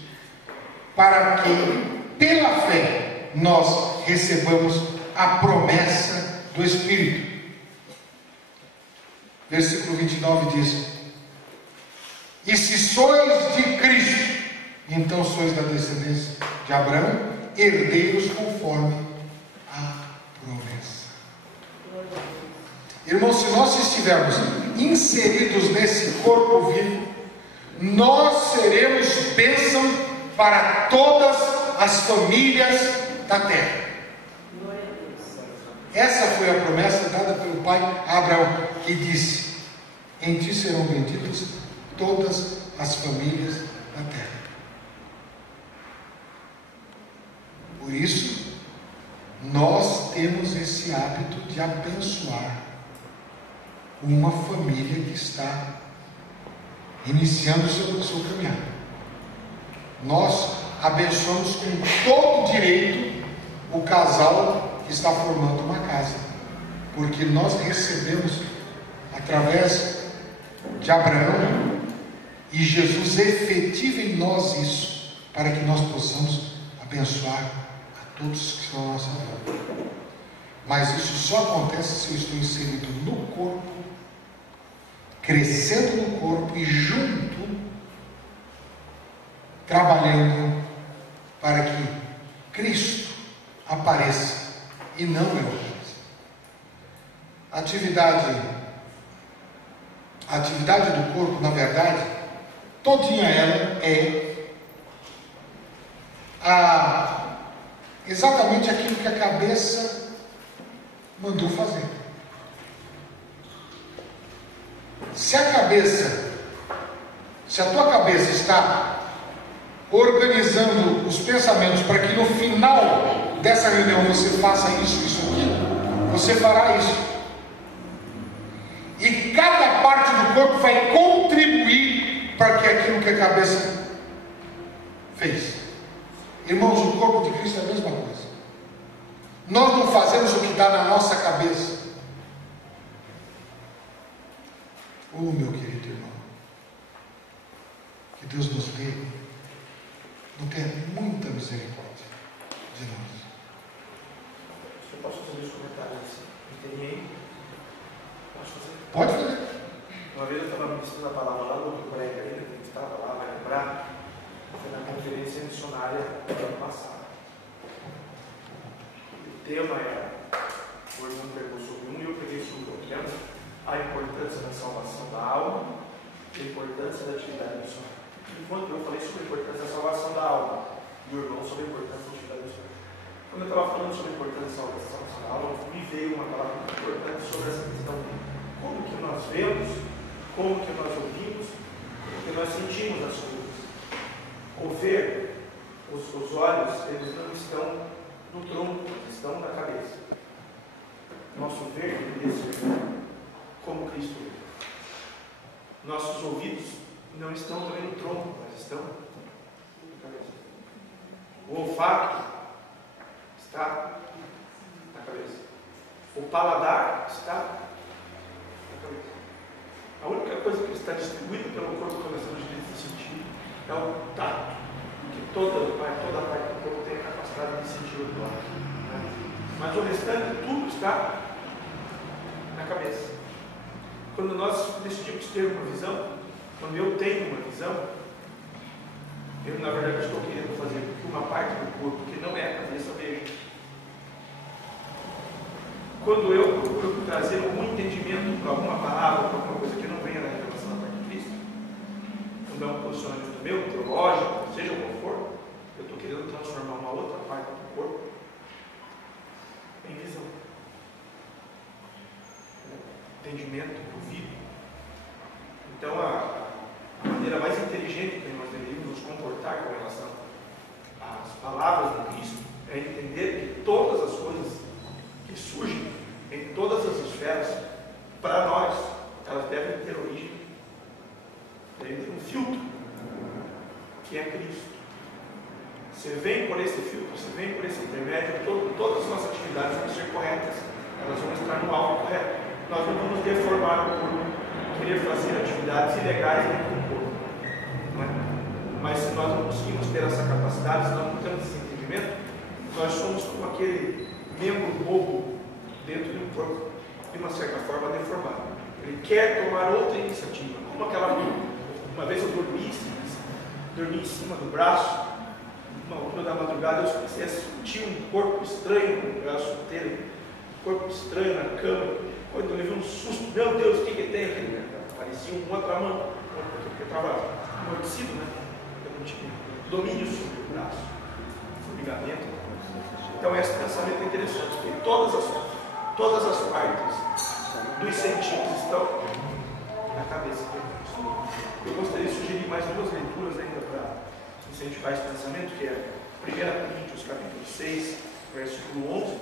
para que pela fé nós recebamos a promessa do Espírito. Versículo 29 diz: e se sois de Cristo, então sois da descendência de Abraão, herdeiros conforme a promessa. Irmãos, se nós estivermos inseridos nesse corpo vivo, nós seremos bênção para todas as famílias da terra. Essa foi a promessa dada pelo pai a Abraão, que disse: em ti serão benditas todas as famílias da terra. Por isso, nós temos esse hábito de abençoar uma família que está iniciando o seu caminhar. Nós abençoamos com todo direito o casal que está formando uma casa, porque nós recebemos através de Abraão, e Jesus efetiva em nós isso, para que nós possamos abençoar a todos que estão à nossa volta. Mas isso só acontece se eu estou inserido no corpo, crescendo no corpo e junto, trabalhando para que Cristo apareça e não eu apareça. A atividade do corpo, na verdade, todinha ela é exatamente aquilo que a cabeça mandou fazer. Se a tua cabeça está organizando os pensamentos para que no final dessa reunião você faça isso, aquilo, você fará isso. E cada parte do corpo vai contribuir para que aquilo que a cabeça fez. Irmãos, o corpo de Cristo é a mesma coisa. Nós não fazemos o que dá na nossa cabeça. Meu querido irmão, que Deus nos dê, não tenha muita misericórdia de nós. Eu posso fazer os comentários? Entendi. Posso fazer? Pode fazer. Uma vez eu estava ministrando a palavra lá no Brega, ainda que estava lá, vai lembrar, foi na conferência missionária do ano passado. O tema era, o irmão pegou sobre um e eu peguei sobre outro, lembra? A importância da salvação da alma e a importância da atividade missionária. Enquanto eu falei sobre a importância da salvação da alma, e o irmão sobre a importância da atividade missionária. Quando eu estava falando sobre a importância da salvação da alma, me veio uma palavra muito importante sobre essa questão de como que nós vemos, como que nós ouvimos, como que nós sentimos as coisas. O ver, os olhos, eles não estão no tronco, eles estão na cabeça. Nosso ver deveria ser como Cristo vê. Nossos ouvidos não estão também no tronco, mas estão na cabeça. O olfato está na cabeça. O paladar está na cabeça. A única coisa que está distribuída pelo corpo que nós temos de sentir é o tato, que toda a parte do corpo tem a capacidade de sentir o toque. Né? Mas o restante, tudo está na cabeça. Quando nós decidimos ter uma visão, quando eu tenho uma visão, eu na verdade estou querendo fazer com que uma parte do corpo, que não é a cabeça, veja. Quando eu procuro trazer algum entendimento para alguma palavra, para alguma coisa que não venha da revelação da parte de Cristo, quando é um posicionamento meu, teológico, seja qual for, eu estou querendo transformar uma outra parte do corpo em visão. Entendimento, ouvido. Então, a maneira mais inteligente que nós deveríamos nos comportar com relação às palavras de Cristo é entender que todas as coisas que surgem em todas as esferas, para nós, elas devem ter origem dentro de um filtro, que é Cristo. Você vem por esse filtro, você vem por esse intermédio, todas as nossas atividades vão ser corretas, elas vão estar no alvo correto. Nós não vamos deformar o corpo, querer fazer atividades ilegais dentro do corpo. Não é? Mas se nós não conseguimos ter essa capacidade, se nós não temos esse entendimento, nós somos como aquele membro bobo dentro de um corpo, de uma certa forma deformado. Ele quer tomar outra iniciativa, como aquela uma vez eu dormi em cima do braço, uma altura da madrugada eu comecei a sentir um corpo estranho no braço inteiro, um corpo estranho na cama. Quando eu levei um susto, meu Deus, o que tem aqui? Parecia um outra mão, porque eu estava amortecido, né? Eu não tinha domínio sobre o braço, formigamento. Então esse pensamento é interessante, porque todas as partes dos sentidos estão na cabeça. Eu gostaria de sugerir mais duas leituras ainda para incentivar esse pensamento, que é 1 Coríntios capítulo 6, versículo 11.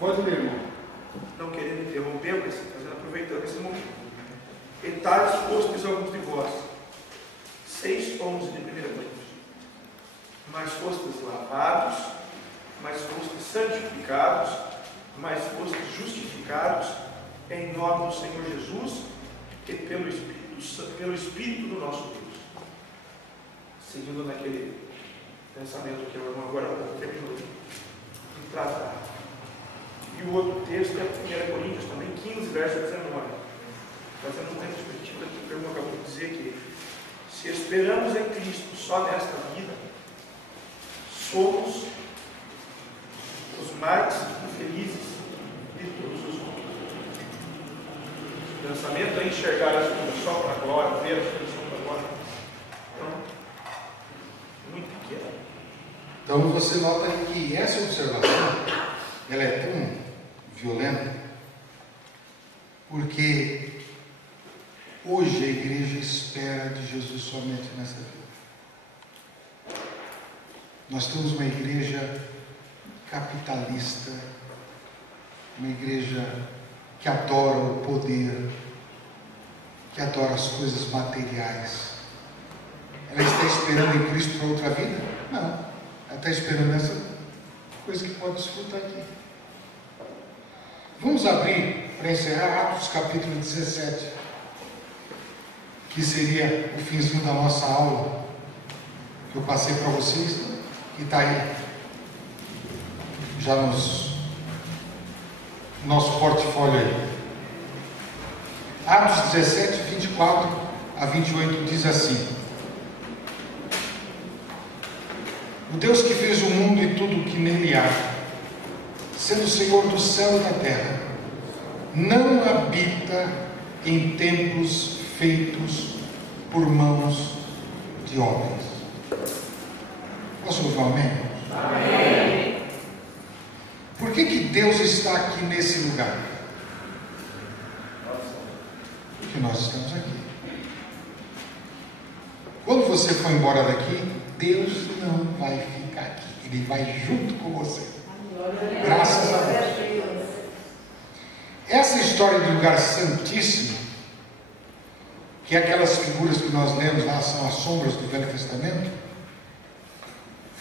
Pode ler, irmão. Não querendo interromper, mas aproveitando esse momento. E tais fostes alguns de vós, 6:11 de 1 Coríntios. Mas fostes lavados, mas fostes santificados, mas fostes justificados em nome do Senhor Jesus e pelo Espírito do nosso Deus. seguindo naquele pensamento que o irmão agora terminou de tratar. E o outro texto é 1 Coríntios também, 15, verso 19. Fazendo uma perspectiva que o irmão acabou de dizer, que se esperamos em Cristo só nesta vida, somos os mais infelizes de todos os homens. O pensamento é enxergar as coisas só para a glória, ver as coisas só para a glória. Então, muito pequeno. Então você nota que essa observação ela é tão violenta porque hoje a igreja espera de Jesus somente nessa vida. Nós temos uma igreja capitalista, uma igreja que adora o poder, que adora as coisas materiais. Ela está esperando em Cristo para outra vida? Não. Ela está esperando essa coisa que pode desfrutar aqui. Vamos abrir para encerrar Atos capítulo 17, que seria o finzinho da nossa aula, que eu passei para vocês, que está aí, já nos nosso portfólio aí. Atos 17, 24 a 28 diz assim: o Deus que fez o mundo e tudo o que nele há, sendo o Senhor do céu e da terra, não habita em templos feitos por mãos de homens. Posso ouvir um amém? Amém. Por que Deus está aqui nesse lugar? Porque nós estamos aqui. Quando você for embora daqui, Deus não vai ficar aqui. Ele vai junto com você. Graças a Deus. Essa história do lugar santíssimo, que é aquelas figuras que nós lemos lá, são as sombras do Velho Testamento,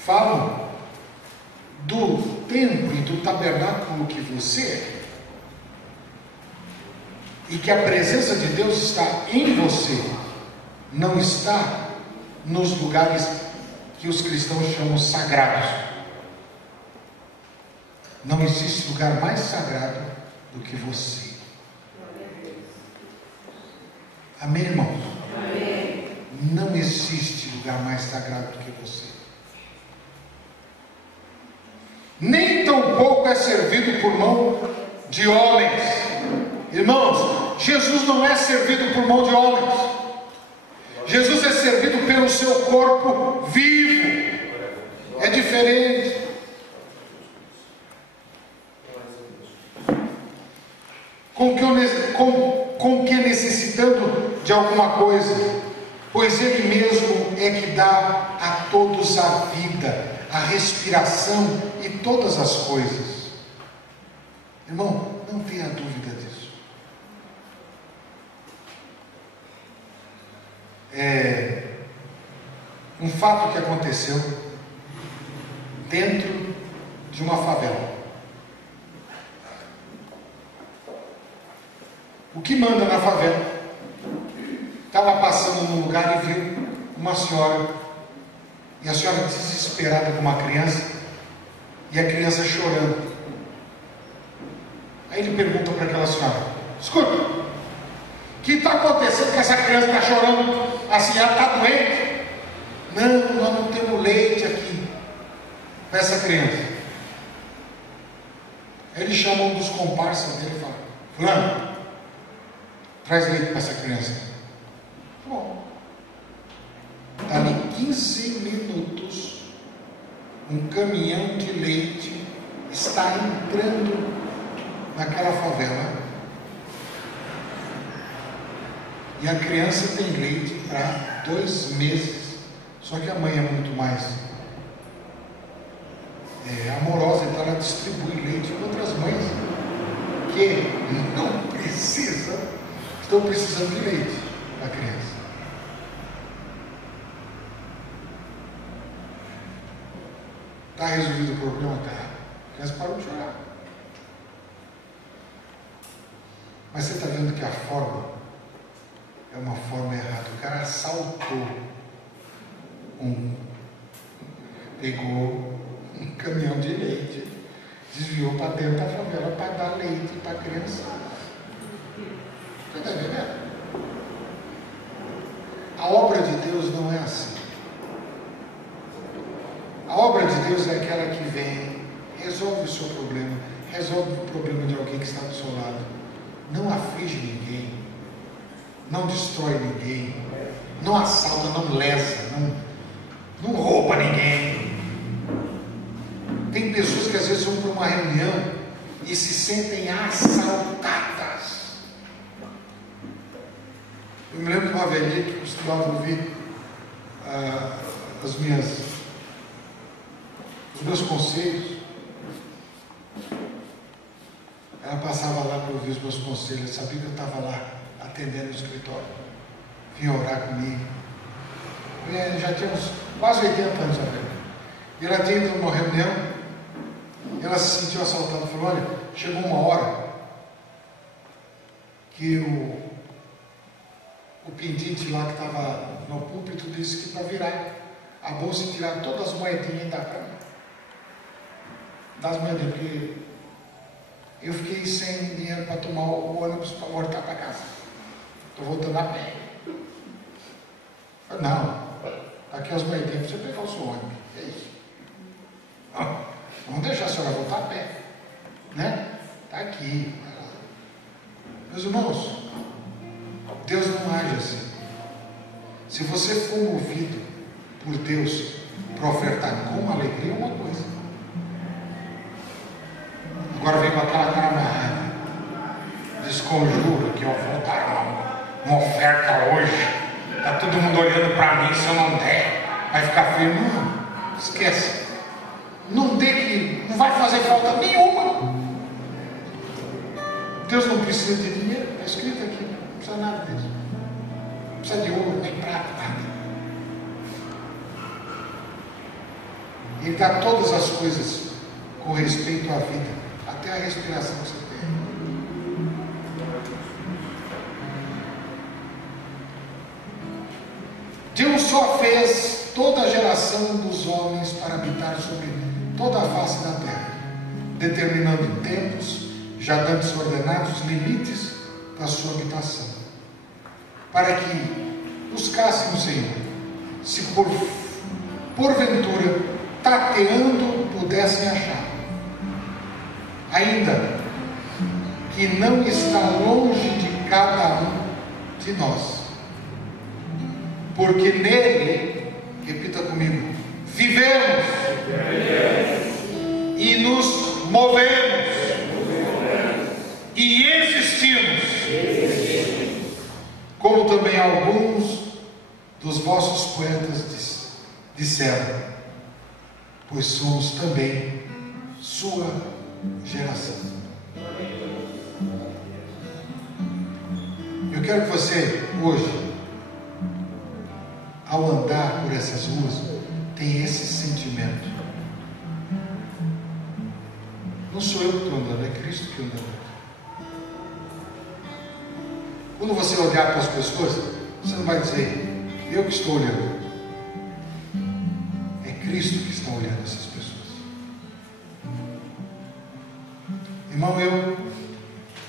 falam do templo e do tabernáculo que você é, e que a presença de Deus está em você, não está nos lugares que os cristãos chamam sagrados. Não existe lugar mais sagrado do que você. Amém, irmãos? Amém. Não existe lugar mais sagrado do que você. Nem tampouco é servido por mão de homens. Irmãos, Jesus não é servido por mão de homens. Jesus é servido pelo seu corpo vivo. É diferente. Com que necessitando de alguma coisa, pois Ele mesmo é que dá a todos a vida, a respiração e todas as coisas. Irmão, não tenha dúvida disso. Um fato que aconteceu dentro de uma favela. O que manda na favela estava passando num lugar e viu uma senhora, e a senhora desesperada com uma criança, e a criança chorando. Aí ele pergunta para aquela senhora: escuta, o que está acontecendo que essa criança está chorando assim? Ela está doente? Não, nós não temos leite aqui para essa criança. Aí ele chama um dos comparsas dele e fala: fulano, traz leite para essa criança. Bom, dali 15 minutos, um caminhão de leite está entrando naquela favela, e a criança tem leite para 2 meses. Só que a mãe é muito mais amorosa, então ela distribui leite para outras mães que não precisam, estão precisando de leite para a criança. Está resolvido o problema? Tá. A criança parou de chorar. Mas você está vendo que a forma é uma forma errada. O cara assaltou pegou um caminhão de leite, desviou para dentro da favela para dar leite para a criançada. Você está entendendo? A obra de Deus não é assim. A obra de Deus é aquela que vem, resolve o seu problema, resolve o problema de alguém que está do seu lado, não aflige ninguém, não destrói ninguém, não assalta, não lesa, não rouba ninguém. Tem pessoas que às vezes vão para uma reunião e se sentem assaltadas. Eu me lembro de uma velhinha que costumava ouvir os meus conselhos. Ela passava lá para ouvir os meus conselhos, sabia que eu estava lá atendendo no escritório, vinha orar comigo. Já tinha uns quase 80 anos a velha. E ela tinha ido numa reunião, ela se sentiu assaltada, falou: olha, chegou uma hora que o pendente lá que estava no púlpito disse que para virar a bolsa e tirar todas as moedinhas e dar para mim. Das moedinhas, porque eu fiquei sem dinheiro para tomar o ônibus para voltar para casa. Estou voltando a pé. Eu falei: não, aqui as moedinhas para você pegar o seu ônibus. É isso. Vamos deixar a senhora voltar a pé. Né? Está aqui. Meus irmãos, Deus não age assim. Se você for movido por Deus para ofertar com alegria, é uma coisa. Agora vem com aquela cara amarrada, desconjuro que eu vou dar uma oferta hoje, está todo mundo olhando para mim, se eu não der, vai ficar feio. Não, esquece. Não tem que, não vai fazer falta nenhuma. Deus não precisa de dinheiro, está escrito aqui, não precisa nada disso. Não precisa de ouro, nem prata, nada. Ele dá todas as coisas com respeito à vida, até a respiração que você tem. Deus só fez toda a geração dos homens para habitar sobre toda a face da terra, determinando tempos, já dantes ordenados limites da sua habitação, para que buscassem o Senhor, se porventura tateando pudessem achar, ainda que não está longe de cada um de nós, porque nele, repita comigo, vivemos e nos movemos e existimos, como também alguns dos vossos poetas disseram, pois somos também sua geração. Eu quero que você hoje, ao andar por essas ruas, tenha esse sentimento. Não sou eu que estou andando, é Cristo que anda. Quando você olhar para as pessoas, você não vai dizer: eu que estou olhando. É Cristo que está olhando essas pessoas. Irmão, eu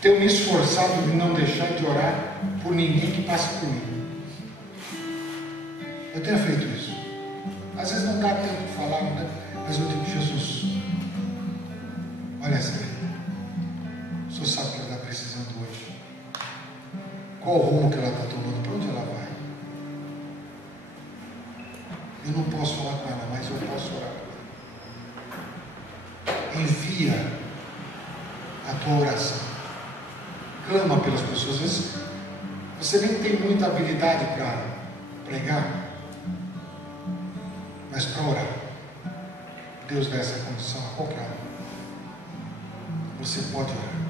tenho me esforçado de não deixar de orar por ninguém que passe por mim. Eu tenho feito isso. Às vezes não dá tempo de falar, né? Mas eu digo: Jesus, olha essa vida. O Senhor sabe o que ela está precisando hoje. Qual o rumo que ela está tomando? Para onde ela vai? Eu não posso falar com ela, mas eu posso orar por ela. Envia a tua oração. Clama pelas pessoas. Às vezes você nem tem muita habilidade para pregar, mas para orar, Deus dá essa condição a qualquer um. Você pode orar.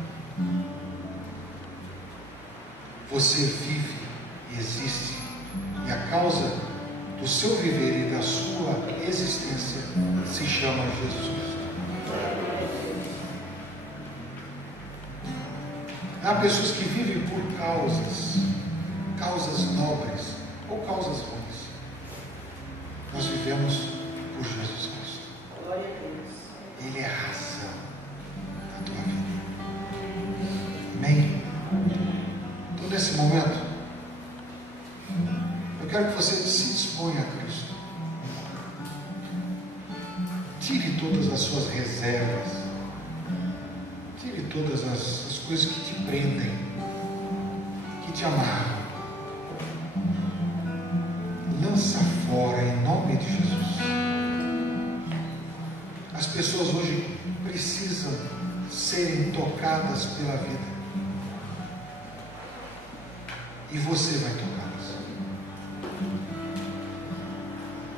Você vive e existe, e a causa do seu viver e da sua existência se chama Jesus Cristo. Há pessoas que vivem por causas nobres ou causas ruins. Nós vivemos vivemos por Jesus Cristo. Glória a Deus. Ele é a razão da tua vida. Amém? Então, nesse momento, eu quero que você se disponha a Cristo. Tire todas as suas reservas. Tire todas as coisas que te prendem, que te amarram. Lança fora em nome de Jesus. As pessoas hoje precisam serem tocadas pela vida. E você vai tocá-las.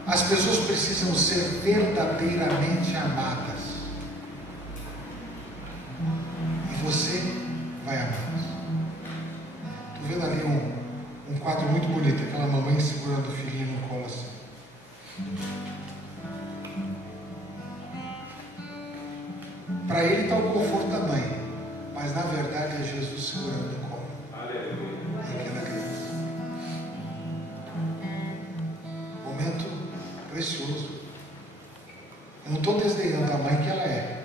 As pessoas precisam ser verdadeiramente amadas. E você vai amá-las. Estou vendo ali um quadro muito bonito, aquela mamãe segurando o filhinho no colo assim. Para ele está o conforto da mãe, mas na verdade é Jesus segurando no colo. Aleluia. Aquela criança. Momento precioso. Eu não estou desdenhando a mãe que ela é,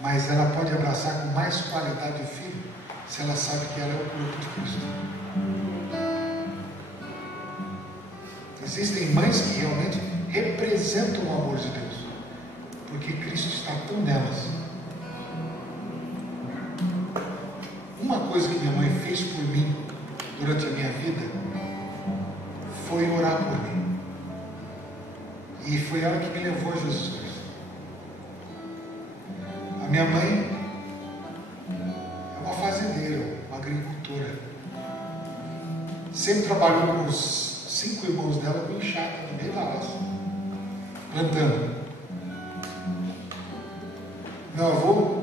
mas ela pode abraçar com mais qualidade o filho se ela sabe que ela é o corpo de Cristo. Existem mães que realmente representam o amor de Deus, porque Cristo está tão nelas. Uma coisa que minha mãe fez por mim durante a minha vida foi orar por mim. E foi ela que me levou a Jesus Cristo. A minha mãe é uma fazendeira, uma agricultora. Sempre trabalhou com os 5 irmãos dela com enxada no meio da roça, plantando. Meu avô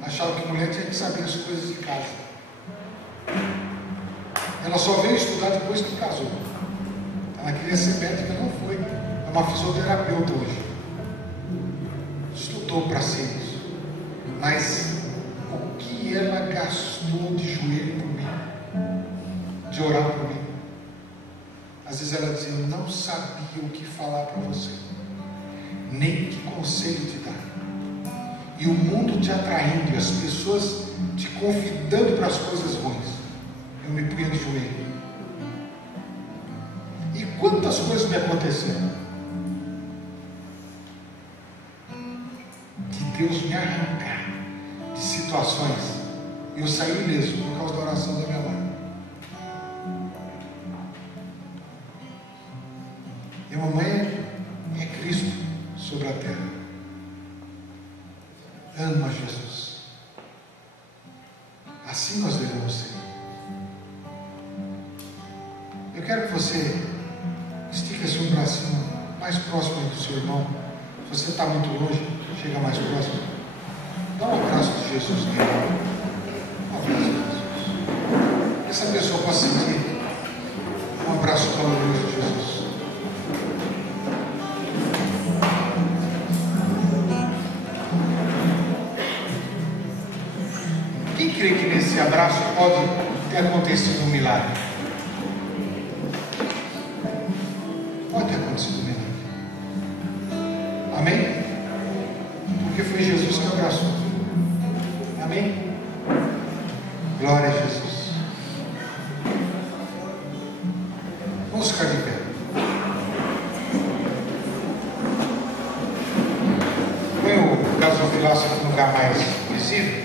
achava que mulher tinha que saber as coisas de casa. Ela só veio estudar depois que casou. Ela queria ser médica, não foi. É uma fisioterapeuta hoje. Estudou para ser isso. Mas o que ela gastou de joelho por mim, de orar por mim. Às vezes ela dizia: eu não sabia o que falar para você, nem que conselho te dar. E o mundo te atraindo, e as pessoas te convidando para as coisas ruins. Eu me punha de joelho. E quantas coisas me aconteceram? De Deus me arrancar de situações. E eu saí mesmo por causa da oração da minha mãe. E a mamãe é Cristo sobre a terra. Ama Jesus. Assim nós devemos ser. Eu quero que você estique seu bracinho mais próximo do seu irmão. Se você está muito longe, chega mais próximo. Dá um abraço de Jesus nele. Um abraço de Jesus. Essa pessoa possa sentir um abraço caloroso de Jesus. Quem crê que nesse abraço pode ter acontecido um milagre? Pode ter acontecido um milagre. Amém? Porque foi Jesus que abraçou. Amém? Glória a Jesus. Vamos ficar de pé. Põe o gasofilaço aqui no lugar mais visível.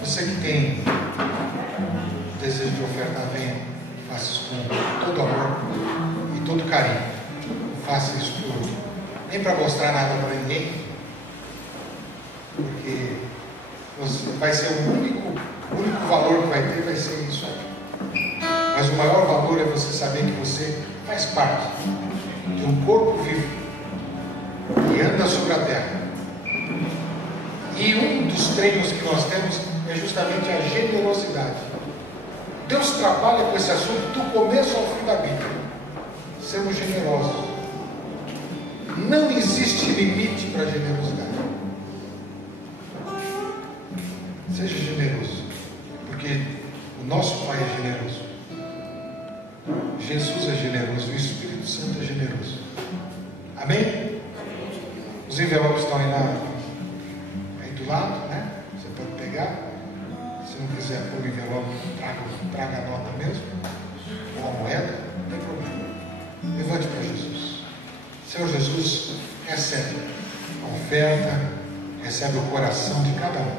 Você que tem desejo de ofertar, venha, faça isso com todo amor e todo carinho. Faça isso por nem para mostrar nada para ninguém, porque vai ser o único valor que vai ter, vai ser isso aí. Mas o maior valor é você saber que você faz parte de um corpo vivo que anda sobre a terra. E um dos treinos que nós temos é justamente a generosidade. Deus trabalha com esse assunto do começo ao fim da Bíblia. Sermos generosos. Não existe limite para a generosidade. Seja generoso, porque o nosso Pai é generoso. Jesus é generoso, o Espírito Santo é generoso. Amém? Os envelopes estão aí do lado, né? Você pode pegar. Se não quiser pôr o envelope, traga a nota mesmo, ou a moeda, não tem problema. Levante para Jesus. Senhor Jesus, recebe a oferta, recebe o coração de cada um.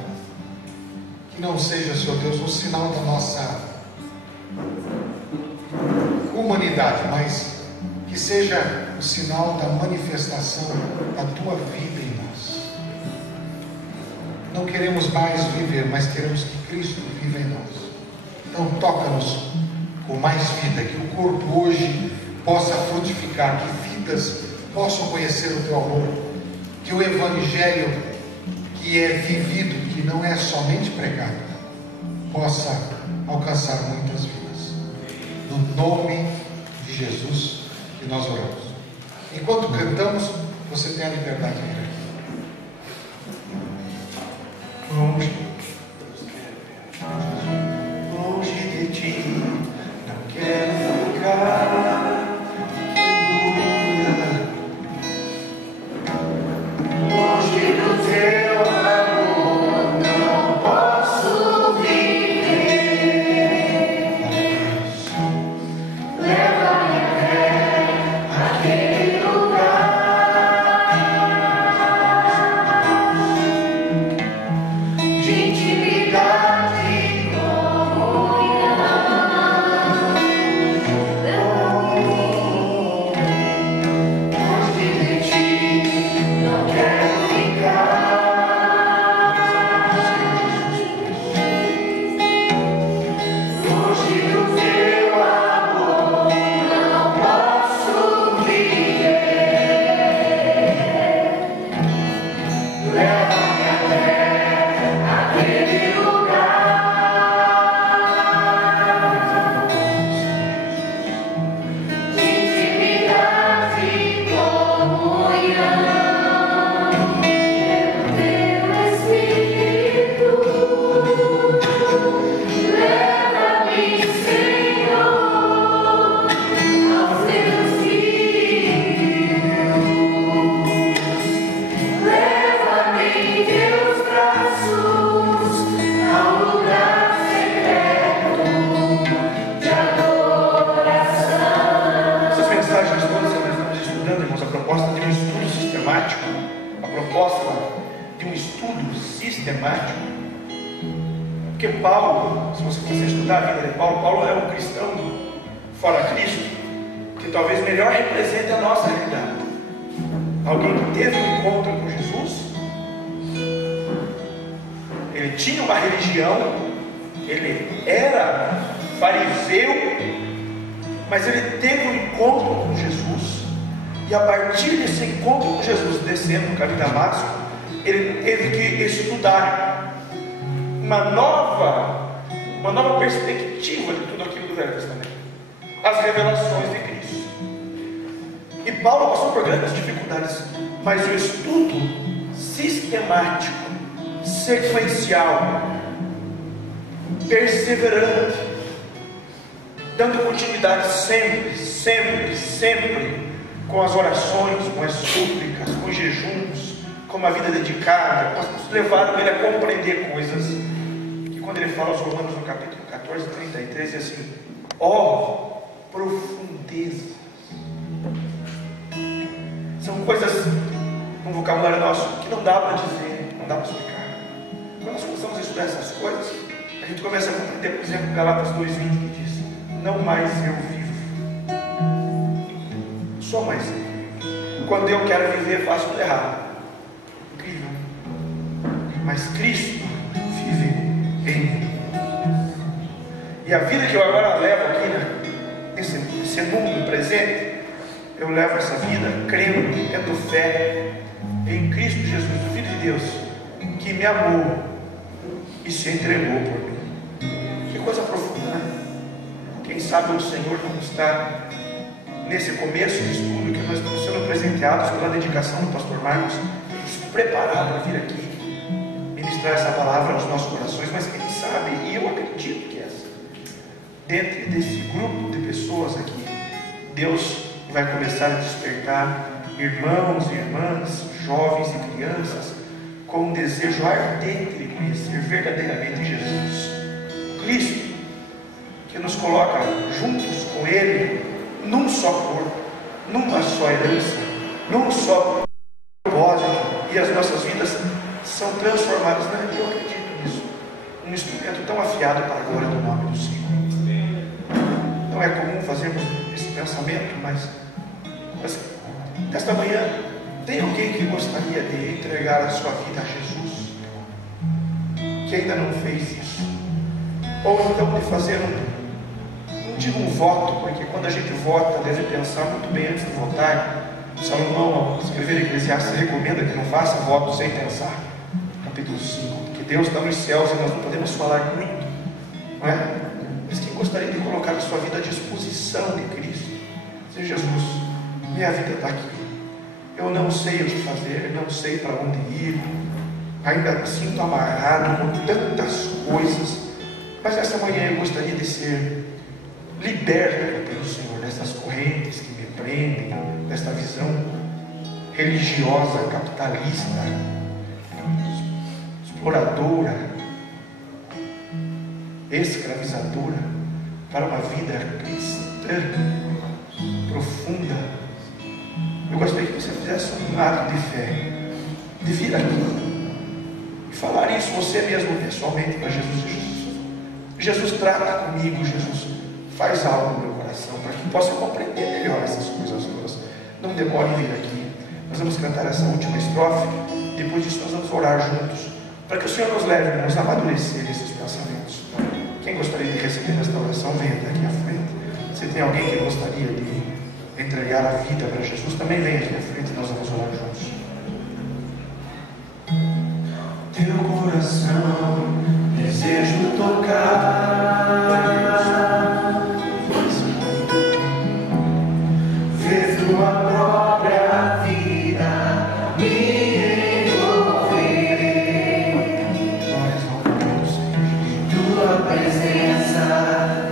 Que não seja, Senhor Deus, um sinal da nossa humanidade, mas que seja o sinal da manifestação da Tua vida em nós. Não queremos mais viver, mas queremos que Cristo viva em nós. Então toca-nos com mais vida, que o corpo hoje possa frutificar, que vidas possam conhecer o Teu amor, que o Evangelho que é vivido, que não é somente pregado, possa alcançar muitas vidas. No nome de Jesus que nós oramos. Enquanto cantamos, você tem a liberdade de vir aqui. Longe de ti, não quero ficar. Longe do teu amor, não posso viver. Leva-me até aquele lugar de intimidade e comunhão. Longe de ti, não quero ficar. Longe do teu amor, não posso viver. Leva-me até aquele lugar de intimidade e comunhão. Teu Espírito, leva-me, Senhor, aos teus filhos. Leva-me em teus braços ao lugar secreto de adoração. Essas mensagens todas que nós estamos estudando, irmãos, a proposta de um estudo sistemático, a proposta de um estudo sistemático. Porque Paulo, se você começar a estudar a vida de Paulo, Paulo é um cristão fora Cristo, que talvez melhor represente a nossa realidade. Alguém que teve um encontro com Jesus, ele tinha uma religião, ele era fariseu, mas ele teve um encontro com Jesus, e a partir desse encontro com Jesus, descendo no caminho de Damasco, ele teve que estudar uma nova perspectiva de tudo aquilo do Velho Testamento, as revelações de Cristo. E Paulo passou por grandes dificuldades, mas o estudo sistemático, sequencial, perseverante, dando continuidade sempre, com as orações, com as súplicas, com os jejuns, com uma vida dedicada, levaram ele a compreender coisas que, quando ele fala aos Romanos no capítulo 14, 33, diz assim: ó profundezas. São coisas, um vocabulário nosso, que não dá para dizer, não dá para explicar. Quando nós começamos a estudar essas coisas, a gente começa a compreender, por exemplo, Galatas 2:20, que diz: não mais eu vivo, sou mais eu. Quando eu quero viver, faço tudo errado. Incrível. Mas Cristo vive em mim. E a vida que eu agora levo aqui, nesse mundo presente, eu levo essa vida crendo, tendo fé em Cristo Jesus, o Filho de Deus, que me amou e se entregou por mim. Que coisa profunda, né? Quem sabe o Senhor não está nesse começo de estudo que nós estamos sendo presenteados pela dedicação do pastor Marcos, nos preparar para vir aqui ministrar essa palavra aos nossos corações. Mas quem sabe, e eu acredito que essa, dentro desse grupo de pessoas aqui, Deus vai começar a despertar irmãos e irmãs, jovens e crianças, com um desejo ardente de conhecer verdadeiramente Jesus, Cristo, que nos coloca juntos com Ele, num só corpo, numa só herança, num só propósito, e as nossas vidas são transformadas. Não, eu acredito nisso. Um instrumento tão afiado para a glória do nome do Senhor. Não é comum fazermos esse pensamento, mas nesta manhã, tem alguém que gostaria de entregar a sua vida a Jesus, que ainda não fez isso? Ou então de fazer não digo um voto, porque quando a gente vota, deve pensar muito bem antes de votar. Salomão, ao escrever Eclesiastes, recomenda que não faça voto sem pensar. Capítulo 5, porque Deus está nos céus e nós não podemos falar muito, não é? Mas quem gostaria de colocar a sua vida à disposição de Cristo? Dizer: Jesus, minha vida está aqui, eu não sei o que fazer, não sei para onde ir, ainda me sinto amarrado com tantas coisas, mas essa manhã eu gostaria de ser liberto pelo Senhor dessas correntes que me prendem, desta visão religiosa, capitalista, exploradora, escravizadora, para uma vida cristã profunda. Eu gostaria que você fizesse um ato de fé, de vir aqui e falar isso você mesmo pessoalmente para Jesus. Jesus, trata comigo. Jesus, faz algo no meu coração para que possa compreender melhor essas coisas todas. Não demore em vir aqui. Nós vamos cantar essa última estrofe. Depois disso nós vamos orar juntos, para que o Senhor nos leve a nos amadurecer esses pensamentos. Quem gostaria de receber esta oração, venha até aqui à frente. Se tem alguém que gostaria de entregar a vida para Jesus, também venha aqui à frente e nós vamos orar juntos. Teu coração desejo tocar, ver tua própria vida me envolver, tua presença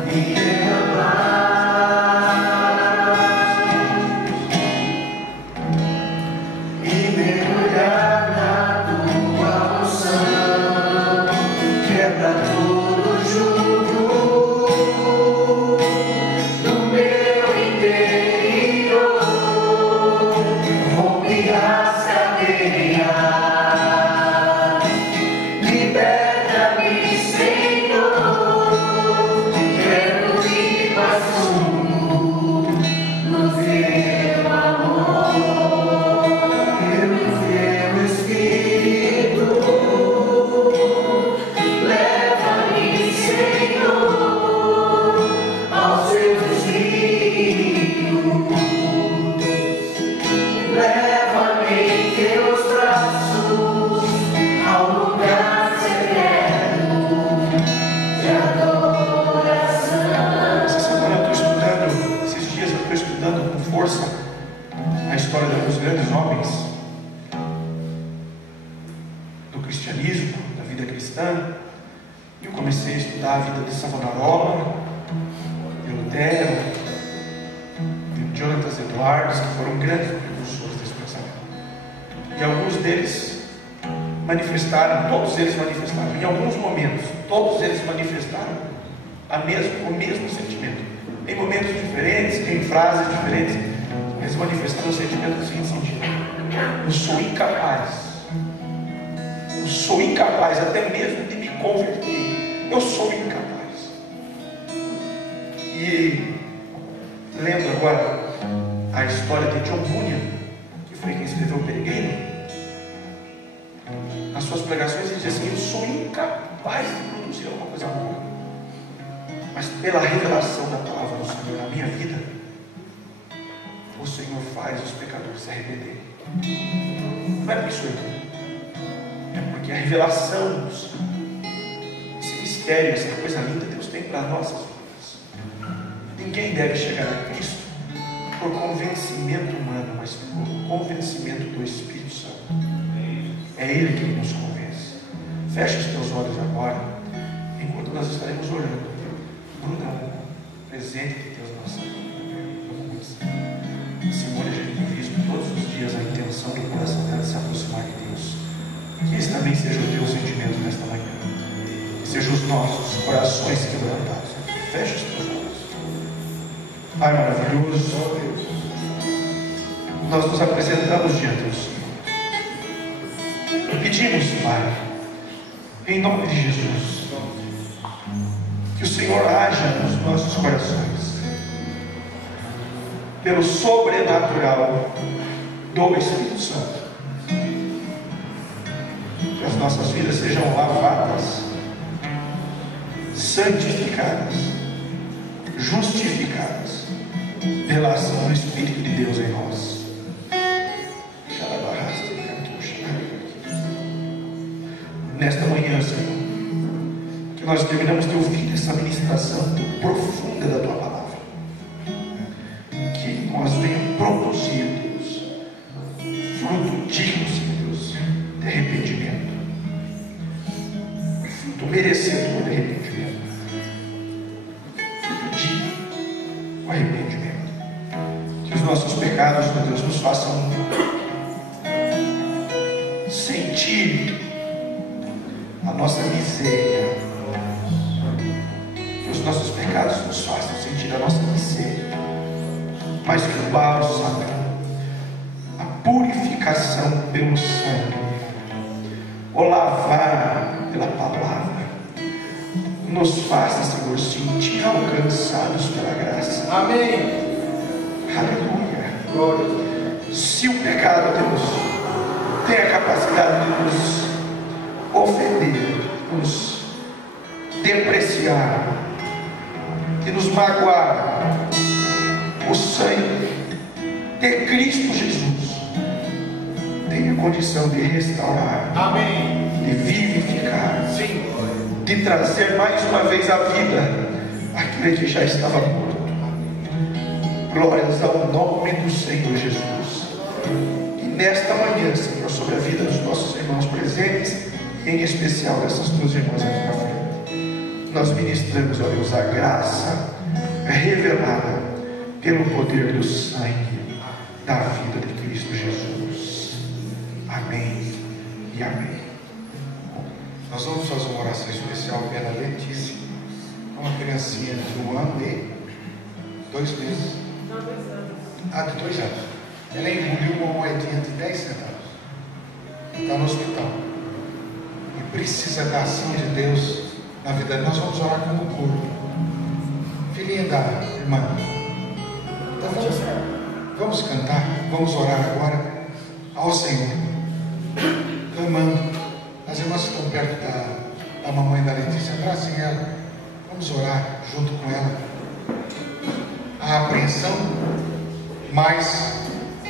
me derramar. Todos eles manifestaram, em alguns momentos, todos eles manifestaram o mesmo sentimento, em momentos diferentes, em frases diferentes. Eles manifestaram o sentimento do seguinte sentido: eu sou incapaz até mesmo de me converter, eu sou incapaz. E lembro agora a história de John Bunyan, que foi quem escreveu O Peregrino. Nas suas pregações ele diz assim: eu sou incapaz de produzir alguma coisa boa, mas pela revelação da palavra do Senhor na minha vida, o Senhor faz os pecadores se arrependerem. Não é por isso é porque a revelação, esse mistério, essa coisa linda, Deus tem para nossas vidas. Ninguém deve chegar a Cristo por convencimento humano, mas por convencimento do Espírito Santo. É Ele que nos convence. Feche os teus olhos agora, enquanto nós estaremos orando. Bruna, presente de Deus na nossa vida. Vamos começar. Simone, a gente tem visto todos os dias a intenção do coração dela de se aproximar de Deus. Que esse também seja o teu sentimento nesta manhã. Que sejam os nossos corações quebrantados. Fecha os teus olhos. Pai maravilhoso, ó Deus, nós nos apresentamos diante do Senhor. Pedimos, Pai, em nome de Jesus, que o Senhor haja nos nossos corações, pelo sobrenatural do Espírito Santo. Que as nossas vidas sejam lavadas, santificadas, justificadas pela ação do Espírito de Deus em nós. Nesta manhã, Senhor, que nós terminamos de ouvir essa ministração profunda da Tua palavra, que nós venhamos produzir, Deus, fruto digno, Senhor Deus, de arrependimento, fruto merecedor de arrependimento, fruto digno do arrependimento. Que os nossos pecados, meu Deus, nos façam sentir a nossa miséria. Que os nossos pecados nos façam sentir a nossa miséria, mas que o bálsamo, a purificação pelo sangue, o lavar pela palavra, nos faça, Senhor, sentir alcançados pela graça. Amém. Aleluia. Glória. Se o pecado, Deus, tem a capacidade de nos ofender, nos depreciar, de nos magoar, o sangue de Cristo Jesus tem a condição de restaurar, Amém. de vivificar, Sim. de trazer mais uma vez à vida aquilo que já estava morto. Glórias ao nome do Senhor Jesus. E nesta manhã, Senhor, sobre a vida dos nossos irmãos presentes, em especial dessas duas irmãs aqui na frente, nós ministramos, ó Deus, a graça revelada pelo poder do sangue da vida de Cristo Jesus. Amém e amém. Nós vamos fazer uma oração especial pela Letícia, uma criancinha de 1 ano e 2 meses. Ah, de 2 anos. Ela engoliu uma moedinha de 10 centavos. Está no hospital. E precisa da ação de Deus na vida dela. Nós vamos orar como corpo. Filhinha da irmã. Então vamos cantar, vamos orar agora ao Senhor, clamando. As irmãs que estão perto da mamãe da Letícia, abracem ela. Vamos orar junto com ela. A apreensão, mas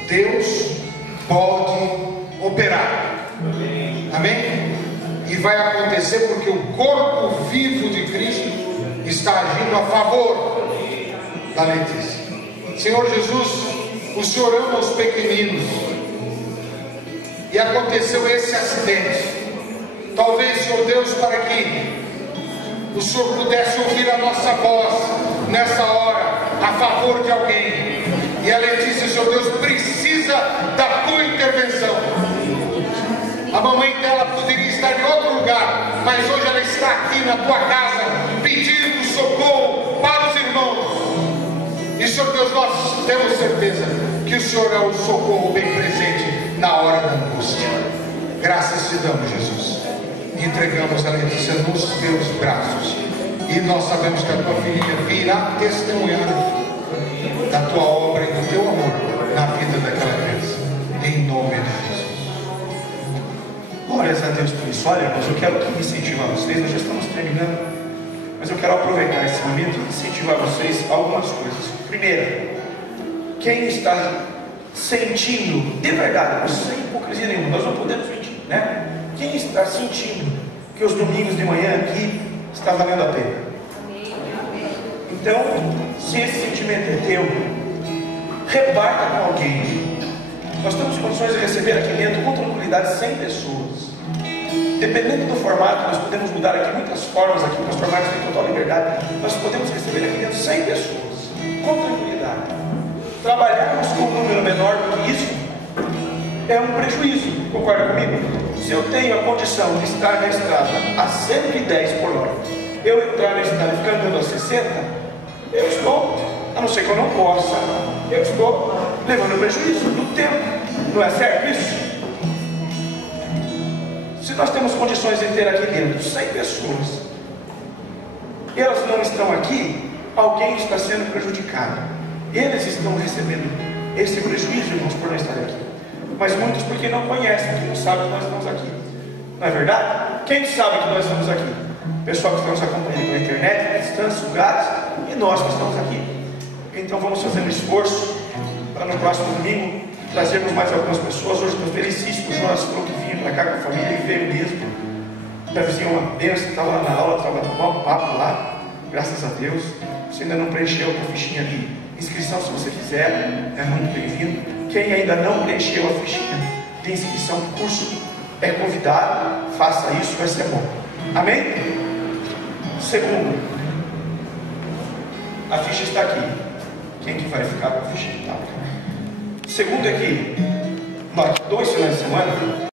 Deus pode operar. Amém? E vai acontecer porque o corpo vivo de Cristo está agindo a favor da Letícia. Senhor Jesus, o Senhor ama os pequeninos. E aconteceu esse acidente. Talvez, Senhor Deus, para que o Senhor pudesse ouvir a nossa voz nessa hora, a favor de alguém. E a Letícia, Senhor Deus, precisa da tua intervenção. A mamãe dela poderia estar em outro lugar, mas hoje ela está aqui na tua casa, pedindo socorro para os irmãos. E, Senhor Deus, nós temos certeza que o Senhor é o socorro bem presente na hora da angústia. Graças te damos, Jesus. Entregamos a Letícia nos teus braços. E nós sabemos que a tua filhinha virá testemunhar da tua obra e do teu amor na vida daquela criança. Em nome de Jesus. Glórias a Deus por isso. Olha, irmãos, eu quero incentivar vocês. Nós já estamos terminando, mas eu quero aproveitar esse momento e incentivar vocês a algumas coisas. Primeira, quem está sentindo de verdade, sem hipocrisia nenhuma, nós não podemos mentir, né? Quem está sentindo que os domingos de manhã aqui está valendo a pena? Então, se esse sentimento é teu, reparta com alguém. Nós temos condições de receber aqui dentro com tranquilidade 100 pessoas. Dependendo do formato, nós podemos mudar aqui muitas formas aqui, o pastor Marcos tem total liberdade. Nós podemos receber aqui dentro 100 pessoas, com tranquilidade. trabalharmos com um número menor do que isso é um prejuízo, concorda comigo? Se eu tenho a condição de estar na estrada a 110 por hora, eu entrar na estrada e ficar andando a 60, eu estou, a não ser que eu não possa, eu estou levando prejuízo do tempo. Não é certo isso? Se nós temos condições de ter aqui dentro 100 pessoas e elas não estão aqui, alguém está sendo prejudicado. Eles estão recebendo esse prejuízo, irmãos, por não estar aqui. Mas muitos porque não conhecem, porque não sabem que nós estamos aqui. Não é verdade? Quem sabe que nós estamos aqui? O pessoal que está nos acompanhando pela internet, distâncias, lugares, e nós que estamos aqui. Então vamos fazer um esforço para no próximo domingo trazermos mais algumas pessoas. Hoje estou felicíssimo, o Jonas falou que vinha para cá com a família, ele veio mesmo. O Davizinho é uma bênção, estava lá na aula, estava no bom papo lá, graças a Deus. Você ainda não preencheu a fichinha de inscrição, se você quiser, é muito bem-vindo. Quem ainda não preencheu a fichinha de inscrição do curso, é convidado, faça isso, vai ser bom. Amém? Segundo, a ficha está aqui. Quem que vai ficar com a ficha? Tá. Segundo é que, 2 finais de semana,